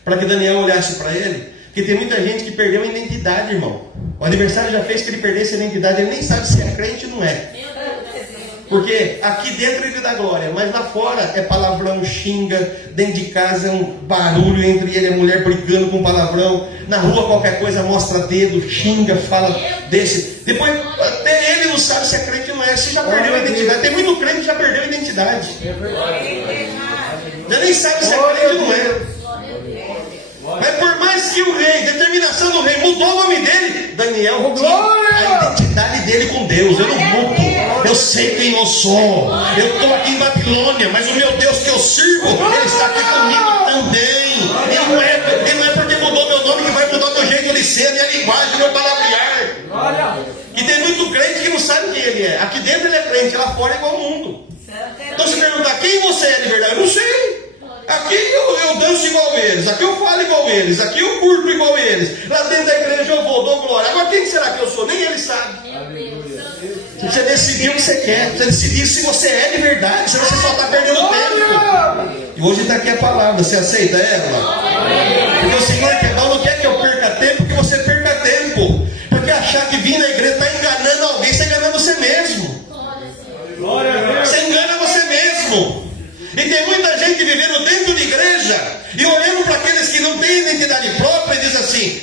Para que Daniel olhasse para ele. Porque tem muita gente que perdeu a identidade, irmão. O adversário já fez que ele perdesse a identidade. Ele nem sabe se é crente ou não é. Porque aqui dentro ele dá glória, mas lá fora é palavrão, xinga. Dentro de casa é um barulho entre ele e a mulher brigando com palavrão. Na rua qualquer coisa mostra dedo, xinga, fala desse. Depois até ele não sabe se é crente ou não é. Se já perdeu a identidade. Tem muito crente que já perdeu a identidade. Já nem sabe se é crente ou não é. Mas por mais que o rei, determinação do rei, mudou o nome dele, Daniel tinha a identidade dele com Deus. Eu não mudo, eu sei quem eu sou. Eu estou aqui em Babilônia, mas o meu Deus que eu sirvo, ele está aqui comigo também. E não é porque mudou meu nome que vai mudar o meu jeito de ser, a minha linguagem, o meu palavrear. E tem muito crente que não sabe quem ele é. Aqui dentro ele é crente, lá fora é igual ao mundo. Então se perguntar quem você é de verdade, eu não sei. Aqui eu danço igual eles, aqui eu falo igual eles, aqui eu curto igual eles, lá dentro da igreja eu vou, dou glória. Agora quem será que eu sou? Nem ele sabe. Você decidiu o que você quer, você decidiu se você é de verdade, senão você só está perdendo tempo. E hoje está aqui a palavra, você aceita ela? Porque o Senhor não quer que eu perca tempo, que você perca tempo. Porque achar que vir na igreja está enganando alguém, você está enganando você mesmo. Você engana você mesmo. E tem muita gente vivendo dentro de igreja e olhando para aqueles que não têm identidade própria e diz assim: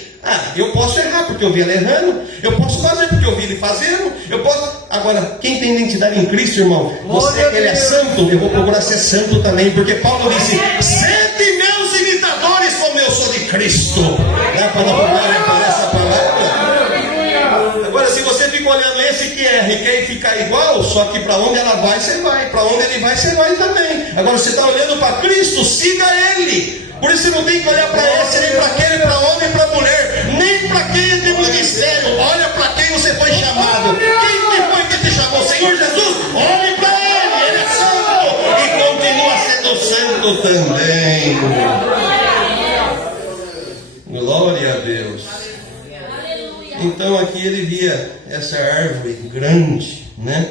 eu posso errar porque eu vi ele errando, eu posso fazer porque eu vi ele fazendo, eu posso. Agora, quem tem identidade em Cristo, irmão, ele é santo, eu vou procurar ser santo também, porque Paulo disse: sede meus imitadores como eu sou de Cristo. Dá para dar glória por essa palavra? Agora, se você fica olhando esse que erra e quer ficar igual, só que para onde ela vai, você vai. Para onde ele vai, você vai também. Agora, você está olhando para Cristo, siga Ele. Por isso você não tem que olhar para esse, nem para aquele, para homem, para mulher, nem para quem é de ministério. Olha para quem você foi chamado. Quem que foi que te chamou? Senhor Jesus, olhe para Ele. Ele é santo e continua sendo santo também. Glória a Deus. Então aqui ele via essa árvore grande, né?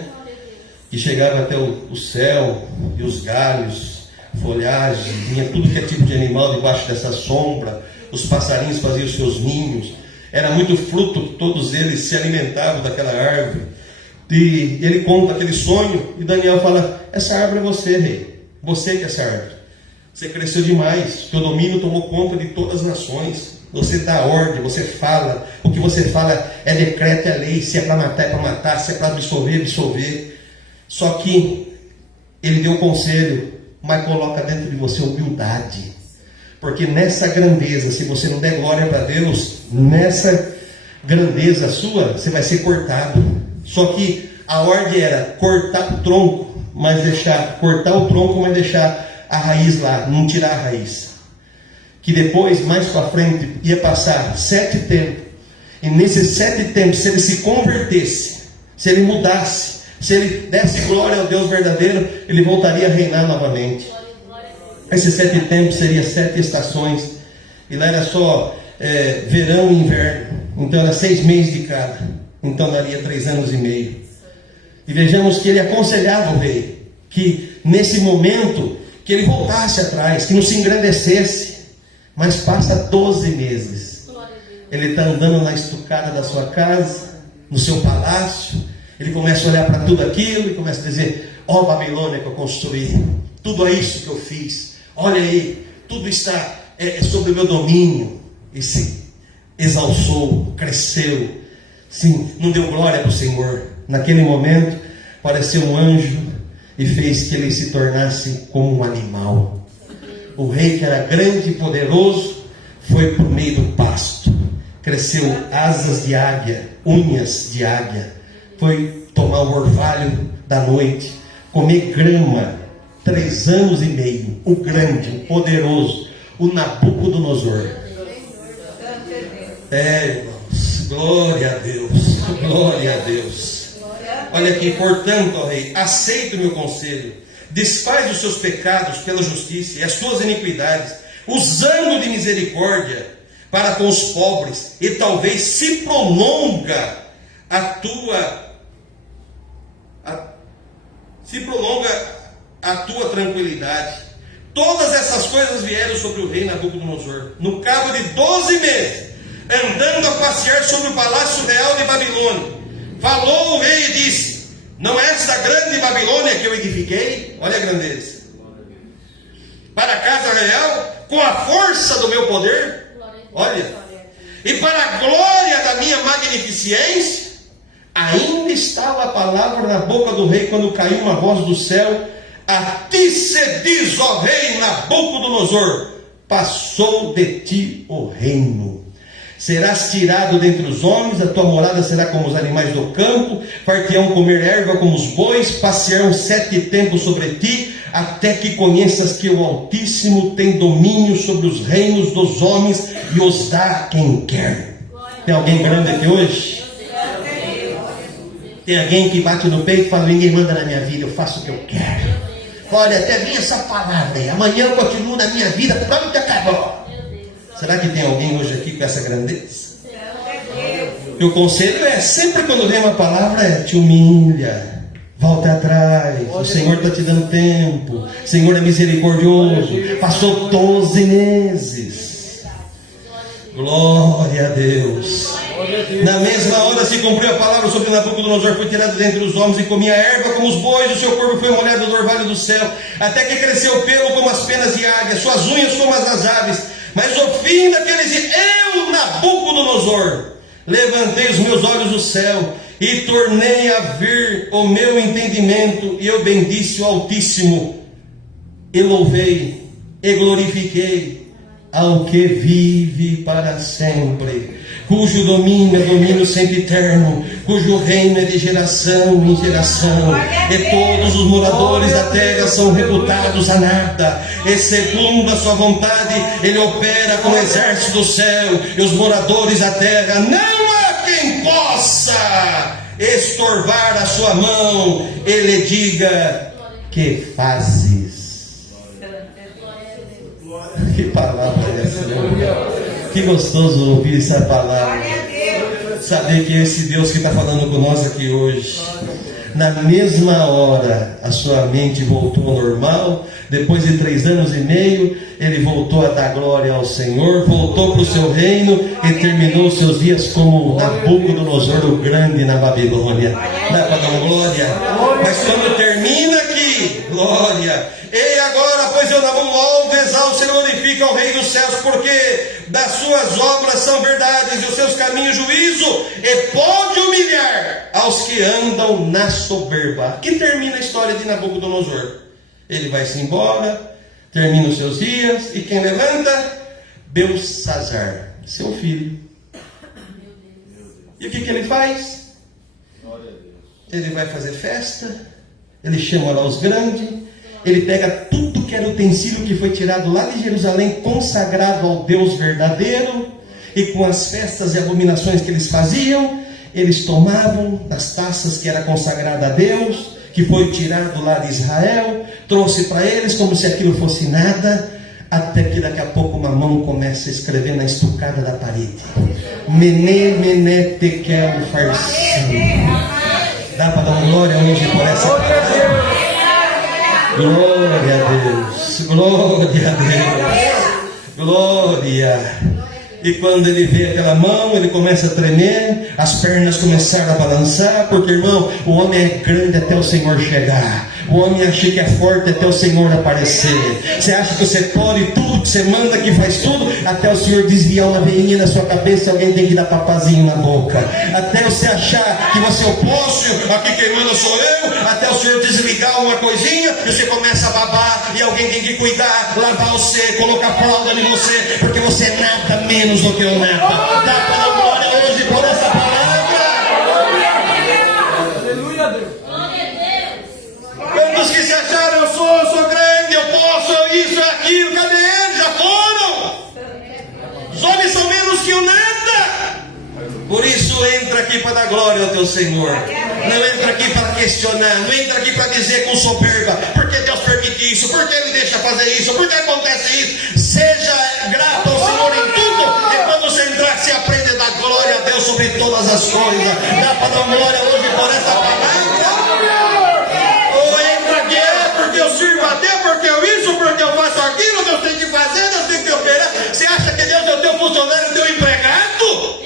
Que chegava até o céu, e os galhos, folhagem, vinha tudo que é tipo de animal debaixo dessa sombra. Os passarinhos faziam os seus ninhos. Era muito fruto, todos eles se alimentavam daquela árvore. E ele conta aquele sonho, e Daniel fala: essa árvore é você, rei. Você que é essa árvore. Você cresceu demais, teu domínio tomou conta de todas as nações. Você dá ordem, você fala. O que você fala é decreto, é lei. Se é para matar, é para matar. Se é para absolver, absolver. Só que ele deu conselho, mas coloca dentro de você humildade. Porque nessa grandeza, se você não der glória para Deus, nessa grandeza sua, você vai ser cortado. Só que a ordem era cortar o tronco, mas cortar o tronco, mas deixar a raiz lá, não tirar a raiz. que depois, mais para frente, ia passar 7 tempos. E nesses 7 tempos, se ele se convertesse, se ele mudasse, se ele desse glória ao Deus verdadeiro, ele voltaria a reinar novamente. Esses 7 tempos seriam 7 estações. E lá era só verão e inverno. Então era 6 meses de cada. Então daria 3 anos e meio. E vejamos que ele aconselhava o rei que nesse momento que ele voltasse atrás, que não se engrandecesse. Mas passa 12 meses. Ele está andando na estucada da sua casa, no seu palácio. Ele começa a olhar para tudo aquilo e começa a dizer: ó Babilônia que eu construí, tudo é isso que eu fiz. Olha aí, tudo está sob o meu domínio. E se exalçou, cresceu. Sim, não deu glória para o Senhor. Naquele momento, apareceu um anjo e fez que ele se tornasse como um animal. O rei, que era grande e poderoso, foi por meio do pasto. Cresceu asas de águia, unhas de águia. Foi tomar o orvalho da noite, comer grama. 3 anos e meio. O grande, o poderoso, o Nabucodonosor. Irmãos, glória a Deus, glória a Deus. Olha aqui, portanto, ó rei, aceita o meu conselho, desfaz os seus pecados pela justiça e as suas iniquidades, usando de misericórdia para com os pobres, e talvez se prolonga a tua tranquilidade. Todas essas coisas vieram sobre o rei Nabucodonosor, no cabo de 12 meses, andando a passear sobre o palácio real de Babilônia. Falou o rei e disse: não é esta grande Babilônia que eu edifiquei? Olha a grandeza. Para a casa real, com a força do meu poder. Olha. E para a glória da minha magnificência. Ainda estava a palavra na boca do rei, quando caiu uma voz do céu: a ti se diz, ó rei Nabucodonosor, passou de ti o reino. Serás tirado dentre os homens, a tua morada será como os animais do campo, far-te-ão comer erva como os bois, passearão 7 tempos sobre ti, até que conheças que o Altíssimo tem domínio sobre os reinos dos homens e os dá a quem quer. Tem alguém grande aqui hoje? Tem alguém que bate no peito e fala: ninguém manda na minha vida, eu faço o que eu quero. Olha, até vem essa palavra aí, amanhã eu continuo na minha vida, pronto, acabou. Será que tem alguém hoje aqui com essa grandeza? E o conselho é, sempre quando vem uma palavra, te humilha, volta atrás, o Senhor está te dando tempo, o Senhor é misericordioso, passou 12 meses. Glória a Deus. Na mesma hora se cumpriu a palavra sobre Nabucodonosor, foi tirado dentre os homens e comia erva como os bois, o seu corpo foi molhado do orvalho do céu, até que cresceu pelo como as penas de águia, suas unhas como as das aves. Mas o fim daqueles dias, eu, Nabucodonosor, levantei os meus olhos do céu e tornei a ver o meu entendimento, e eu bendisse o Altíssimo, e louvei, e glorifiquei ao que vive para sempre, cujo domínio é domínio sempre eterno, cujo reino é de geração em geração, e todos os moradores da terra são reputados a nada, e segundo a sua vontade ele opera com o exército do céu, e os moradores da terra não há quem possa estorvar a sua mão. Ele diga: que fazes? Que palavra é essa, meu? Que gostoso ouvir essa palavra. Saber que é esse Deus que está falando com nós aqui hoje. Na mesma hora, a sua mente voltou ao normal. Depois de 3 anos e meio, ele voltou a dar glória ao Senhor, voltou para o seu reino e terminou seus dias como Nabucodonosor o grande na Babilônia. Dá para dar uma glória? Mas quando termina aqui, glória. E agora, pois eu não louvo, exalto e glorifico ao Rei dos céus, porque das suas obras são verdades e os seus caminhos juízo, e pode humilhar aos que andam na soberba. Aqui termina a história de Nabucodonosor. Ele vai-se embora, termina os seus dias, e quem levanta? Belsazzar, seu filho. E o que ele faz? Ele vai fazer festa, ele chama lá os grandes, Ele pega tudo que era utensílio que foi tirado lá de Jerusalém, consagrado ao Deus verdadeiro, e com as festas e abominações que eles faziam, eles tomavam das taças que era consagrada a Deus, que foi tirado lá de Israel, trouxe para eles como se aquilo fosse nada, até que daqui a pouco uma mão começa a escrever na estucada da parede. Mené, mené, tekel, farsam. Dá para dar uma glória hoje por essa palavra? Glória a Deus, glória a Deus, glória. E quando ele vê aquela mão, ele começa a tremer, as pernas começaram a balançar, porque, irmão, o homem é grande até o Senhor chegar. O homem acha que é forte até o Senhor aparecer. Você acha que você pode tudo, que você manda, que faz tudo, até o Senhor desviar uma veinha na sua cabeça, alguém tem que dar papazinho na boca. Até você achar que você eu posso, aqui quem manda sou eu, até o Senhor desligar uma coisinha, e você começa a babar, e alguém tem que cuidar, lavar você, colocar fralda em você, porque você é nada menos do que o nada. Dá para dar glória hoje por essa palavra. Aleluia, Deus. Glória a Deus. Quantos que se acharam, eu sou grande, eu posso, isso é aquilo, cadê eles? Já foram. Os homens são menos que o nada. Por isso entra aqui para dar glória ao teu Senhor. Não entra aqui para questionar, não entra aqui para dizer com soberba, por que Deus permite isso, por que Ele deixa fazer isso, por que acontece isso. Seja grato ao Senhor em tudo, e quando você entrar, você aprende a dar glória a Deus sobre todas as coisas. Dá para dar glória hoje por essa palavra? Ou entra aqui, porque eu sirvo a Deus, porque eu isso, porque eu faço aquilo, Deus tem que fazer, Deus tem que operar. Você acha que Deus é o teu funcionário, o teu empregado?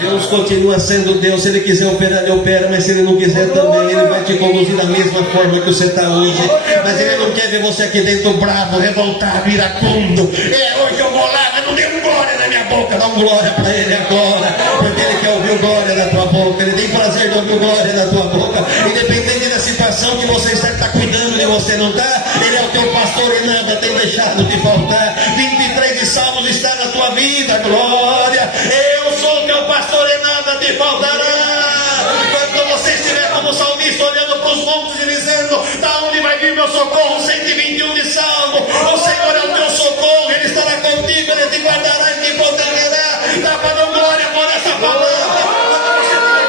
Deus continua sendo Deus. Se Ele quiser operar, Ele opera. Mas se Ele não quiser também, Ele vai te conduzir da mesma forma que você está hoje. Mas Ele não quer ver você aqui dentro bravo, revoltado, iracundo. Hoje eu vou lá, mas não deu glória na minha boca. Dá glória para Ele agora, porque Ele quer ouvir glória da tua boca. Ele tem prazer de ouvir glória da tua boca. Independente da situação que você está cuidando e você não está, Ele é o teu pastor e nada tem deixado de faltar. 23 de Salmos está na tua vida. Glória. Eu sou o teu pastor e nada te faltará. Quando você estiver como salmista olhando para os montes e dizendo, da onde vai vir meu socorro? 121 de Salmo. O Senhor é o teu socorro, Ele estará contigo, Ele te guardará e te protegerá. Dá para dar glória por essa palavra. Quando você estiver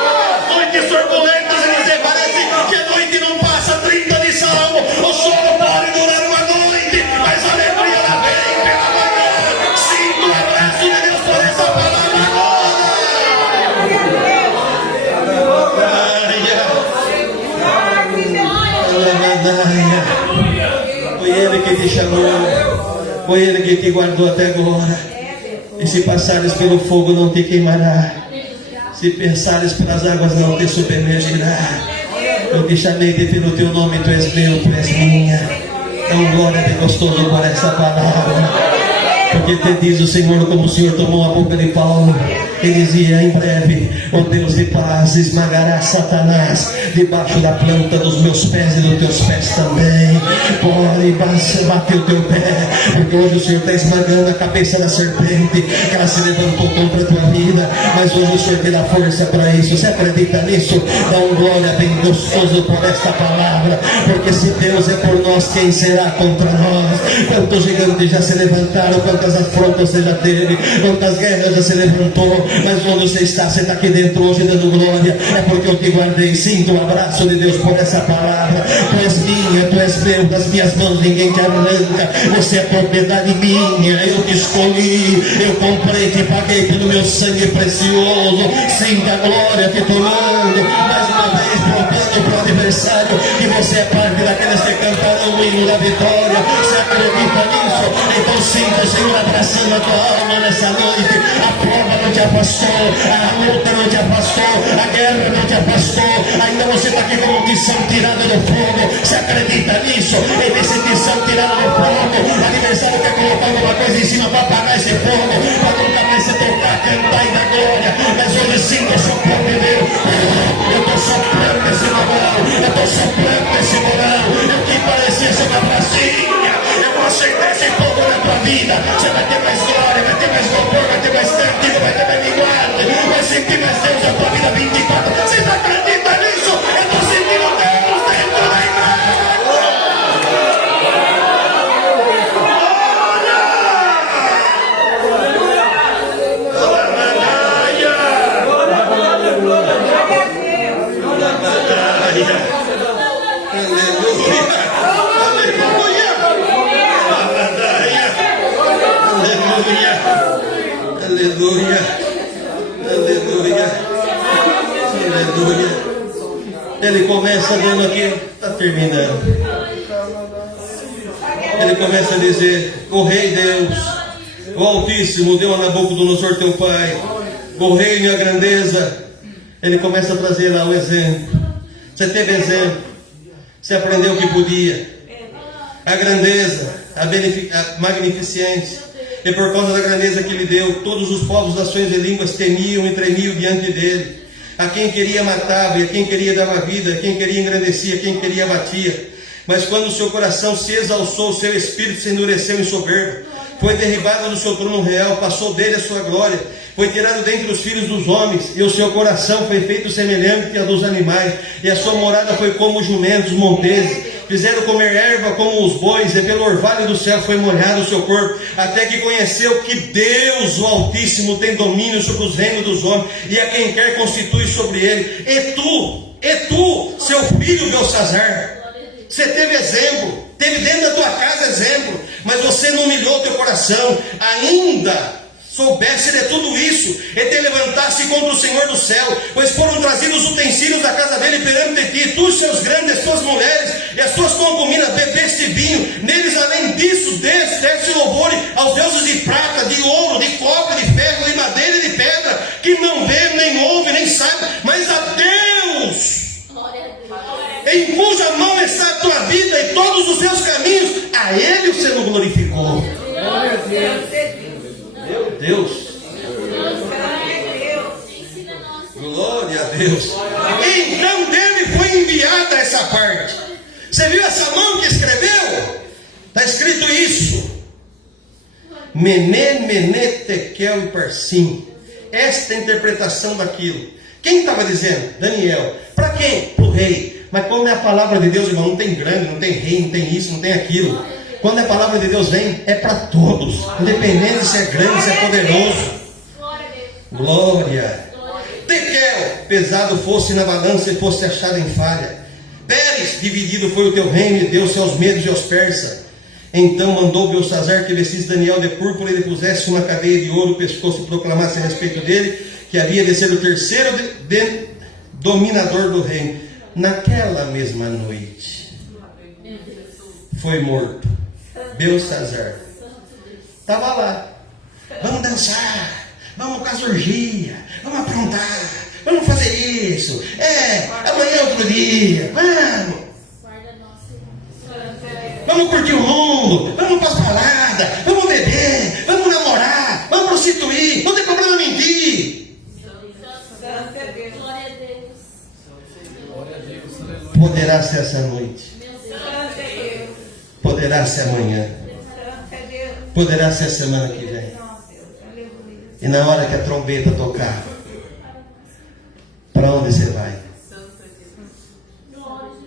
noites turbulentas e você parece que a noite não passa, 30 de Salmo. O sono pode durar uma noite, mas a alegria ela vem pela manhã. Sinto o abraço de Deus por essa palavra. Foi Ele que te chamou, foi Ele que te guardou até agora. E se passares pelo fogo não te queimará, se pensares pelas águas não te submergirá. Eu te chamei pelo teu nome, tu és meu, tu és minha. Então glória bem gostoso por essa palavra. Porque te diz o Senhor, como o Senhor tomou a boca de Paulo, ele dizia: em breve o Deus de paz esmagará Satanás debaixo da planta dos meus pés e dos teus pés também. Pode bater o teu pé, porque hoje o Senhor está esmagando a cabeça da serpente, que ela se levantou contra a tua vida, mas hoje o Senhor te dá força para isso. Você acredita nisso? Dá um glória bem gostoso por esta palavra, porque se Deus é por nós, quem será contra nós? Quantos gigantes já se levantaram, quantas afrontas você já teve, quantas guerras já se levantou, mas onde você está aqui dentro hoje dando glória, é porque eu te guardei. Sinto o abraço de Deus por essa palavra. Tu és minha, tu és meu, das minhas mãos ninguém te arranca. Você é propriedade minha, eu te escolhi, eu comprei, te paguei pelo meu sangue precioso. Sinta a glória te tomando, mais uma vez provando para o adversário que você é parte daqueles que cantarão o hino da vitória. Você acredita nisso? Então sinta o Senhor abraçando a tua alma nessa noite. A prova não te afastou, a luta não te afastou, a guerra não te afastou. Ainda você está aqui como um tição tirado do fogo. Você acredita nisso? E desse tição tirado do fogo, o adversário quer colocar alguma coisa em cima para apagar esse fogo, para nunca mais se tocar, cantar e dar glória. Mas hoje sinta o socorro de Deus. Eu estou soprando esse moral, eu estou soprando esse moral. Eu que parecesse uma pracinha, eu vou acender esse fogo na tua vida. Você vai ter mais glória, vai ter mais louvor, vai ter mais cantigo, vai ter mais linguagem, vai sentir mais Deus na tua vida 24. Você não acredita nisso? Eu estou sentindo Deus dentro da igreja. Aleluia. Aleluia. Ele começa dando aqui, está terminando. Ele começa a dizer: o Rei Deus, o Altíssimo, deu a Nabucodonosor teu pai, o reino e a grandeza. Ele começa a trazer lá o exemplo. Você teve exemplo, você aprendeu o que podia, a grandeza, a magnificência. E por causa da grandeza que ele deu, todos os povos, nações e línguas temiam e tremiam diante dele. A quem queria matava, e a quem queria dava vida, a quem queria engrandecia, a quem queria batia. Mas quando o seu coração se exalçou, o seu espírito se endureceu em soberba. Foi derribado do seu trono real, passou dele a sua glória. Foi tirado dentre os filhos dos homens, e o seu coração foi feito semelhante ao dos animais, e a sua morada foi como os jumentos monteses. Fizeram comer erva como os bois, e pelo orvalho do céu foi molhado o seu corpo, até que conheceu que Deus, o Altíssimo, tem domínio sobre os reinos dos homens, e a quem quer constitui sobre ele. E tu, seu filho Belsazar, você teve exemplo, teve dentro da tua casa exemplo, mas você não humilhou teu coração, ainda soubesse de tudo isso, e te levantasse contra o Senhor do céu, pois foram trazidos os utensílios da casa dele perante ti, tu, seus grandes, as tuas mulheres e as tuas concubinas, bebeste vinho, neles além disso, deste louvor aos deuses de prata, de ouro, de cobre, de ferro, de madeira e de pedra, que não vê, nem ouve, nem sabe, mas a Deus, em cuja mão está a tua vida e todos os teus caminhos, a Ele você não glorificou. Meu Deus. Glória a Deus. Então dele foi enviada essa parte. Você viu essa mão que escreveu? Está escrito isso: Mené, Mené, Tekel e Parsim. Esta é a interpretação daquilo. Quem estava dizendo? Daniel. Para quem? Para o rei. Mas como é a palavra de Deus, irmão, não tem grande, não tem rei, não tem isso, não tem aquilo. Quando a palavra de Deus vem, é para todos, independente se é grande, se é poderoso. Glória. Tekel, pesado fosse na balança e fosse achado em falha. Pérez, dividido foi o teu reino, e deu-se aos medos e aos persas. Então mandou Belsazar que vestisse Daniel de púrpura e lhe pusesse uma cadeia de ouro no pescoço e proclamasse a respeito dele que havia de ser o terceiro dominador do reino. Naquela mesma noite foi morto Belsazar. Estava lá. Vamos dançar, vamos com as orgias, vamos aprontar, vamos fazer isso. Amanhã é outro dia. Vamos curtir o mundo, vamos para as baladas, vamos beber, vamos namorar, vamos prostituir, não tem problema mentir. Poderá ser essa noite, poderá ser amanhã, poderá ser a semana que vem. E na hora que a trombeta tocar, para onde você vai?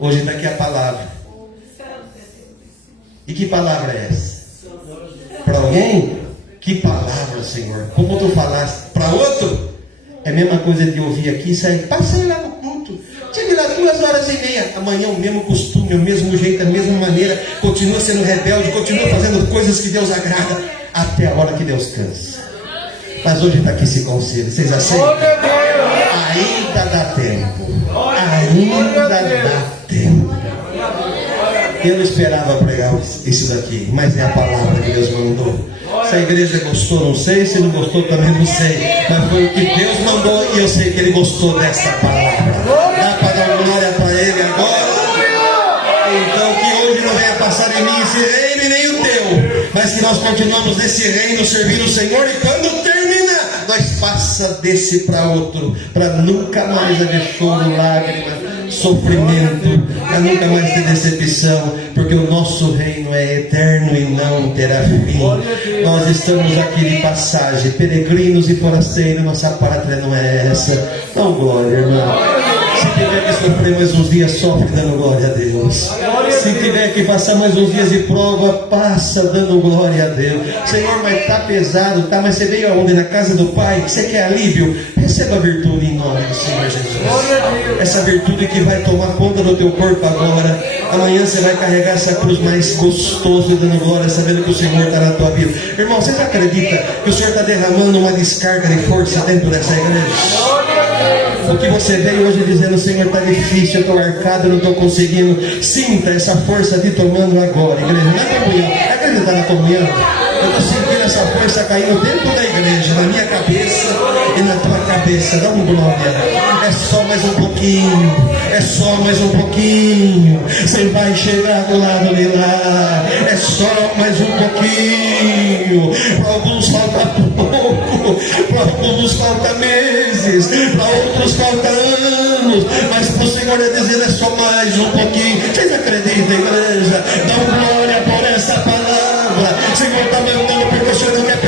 Hoje está aqui a palavra. E que palavra é essa? Para alguém? Que palavra, Senhor? Como tu falaste. Para outro? É a mesma coisa de ouvir aqui e sair. Passei lá no culto. Cheguei lá 2h30. Amanhã o mesmo costume, o mesmo jeito, a mesma maneira. Continua sendo rebelde, continua fazendo coisas que Deus agrada. Até a hora que Deus cansa. Mas hoje está aqui esse conselho. Vocês aceitam? Ainda dá tempo. Ainda dá tempo. Eu não esperava pregar isso daqui, mas é a palavra que Deus mandou. Se a igreja gostou, não sei. Se não gostou, também não sei. Mas foi o que Deus mandou e eu sei que Ele gostou dessa palavra. Dá para dar glória para Ele agora? Então que hoje não venha passar em mim esse reino e nem o teu, mas que nós continuamos nesse reino servindo o Senhor, e quando termina, nós passa desse para outro, para nunca mais haver choro, lágrima, sofrimento, para nunca mais ter decepção, porque o nosso reino é eterno e não terá fim. Nós estamos aqui de passagem, peregrinos e forasteiros, nossa pátria não é essa. Não, glória, irmão. Se tiver que sofrer mais uns dias, sofre dando glória a Deus. Se tiver que passar mais uns dias de prova, passa dando glória a Deus. Senhor, mas está pesado, tá? Mas você veio aonde? Na casa do Pai? Você quer alívio? Receba a virtude em nome do Senhor Jesus. Essa virtude que vai tomar conta do teu corpo agora. Amanhã você vai carregar essa cruz mais gostosa e dando glória, sabendo que o Senhor está na tua vida. Irmão, você acredita que o Senhor está derramando uma descarga de força dentro dessa igreja? O que você veio hoje dizendo, Senhor, está difícil, eu estou arcado, eu não estou conseguindo. Sinta essa força te tomando agora, igreja. Não é comunhão, é acreditar na comunhão. Eu estou sentindo essa força caindo dentro da igreja, na minha cabeça e na tua cabeça. Dá um glória. É só mais um pouquinho. É só mais um pouquinho. Você vai chegar do lado de lá. É só mais um pouquinho. Para alguns falta pouco. Para alguns falta meses. Para outros falta anos. Mas para o Senhor é dizer, é só mais um pouquinho. Vocês acreditam, igreja? Dá um glória por essa palavra. O Senhor está mandando porque o Senhor não quer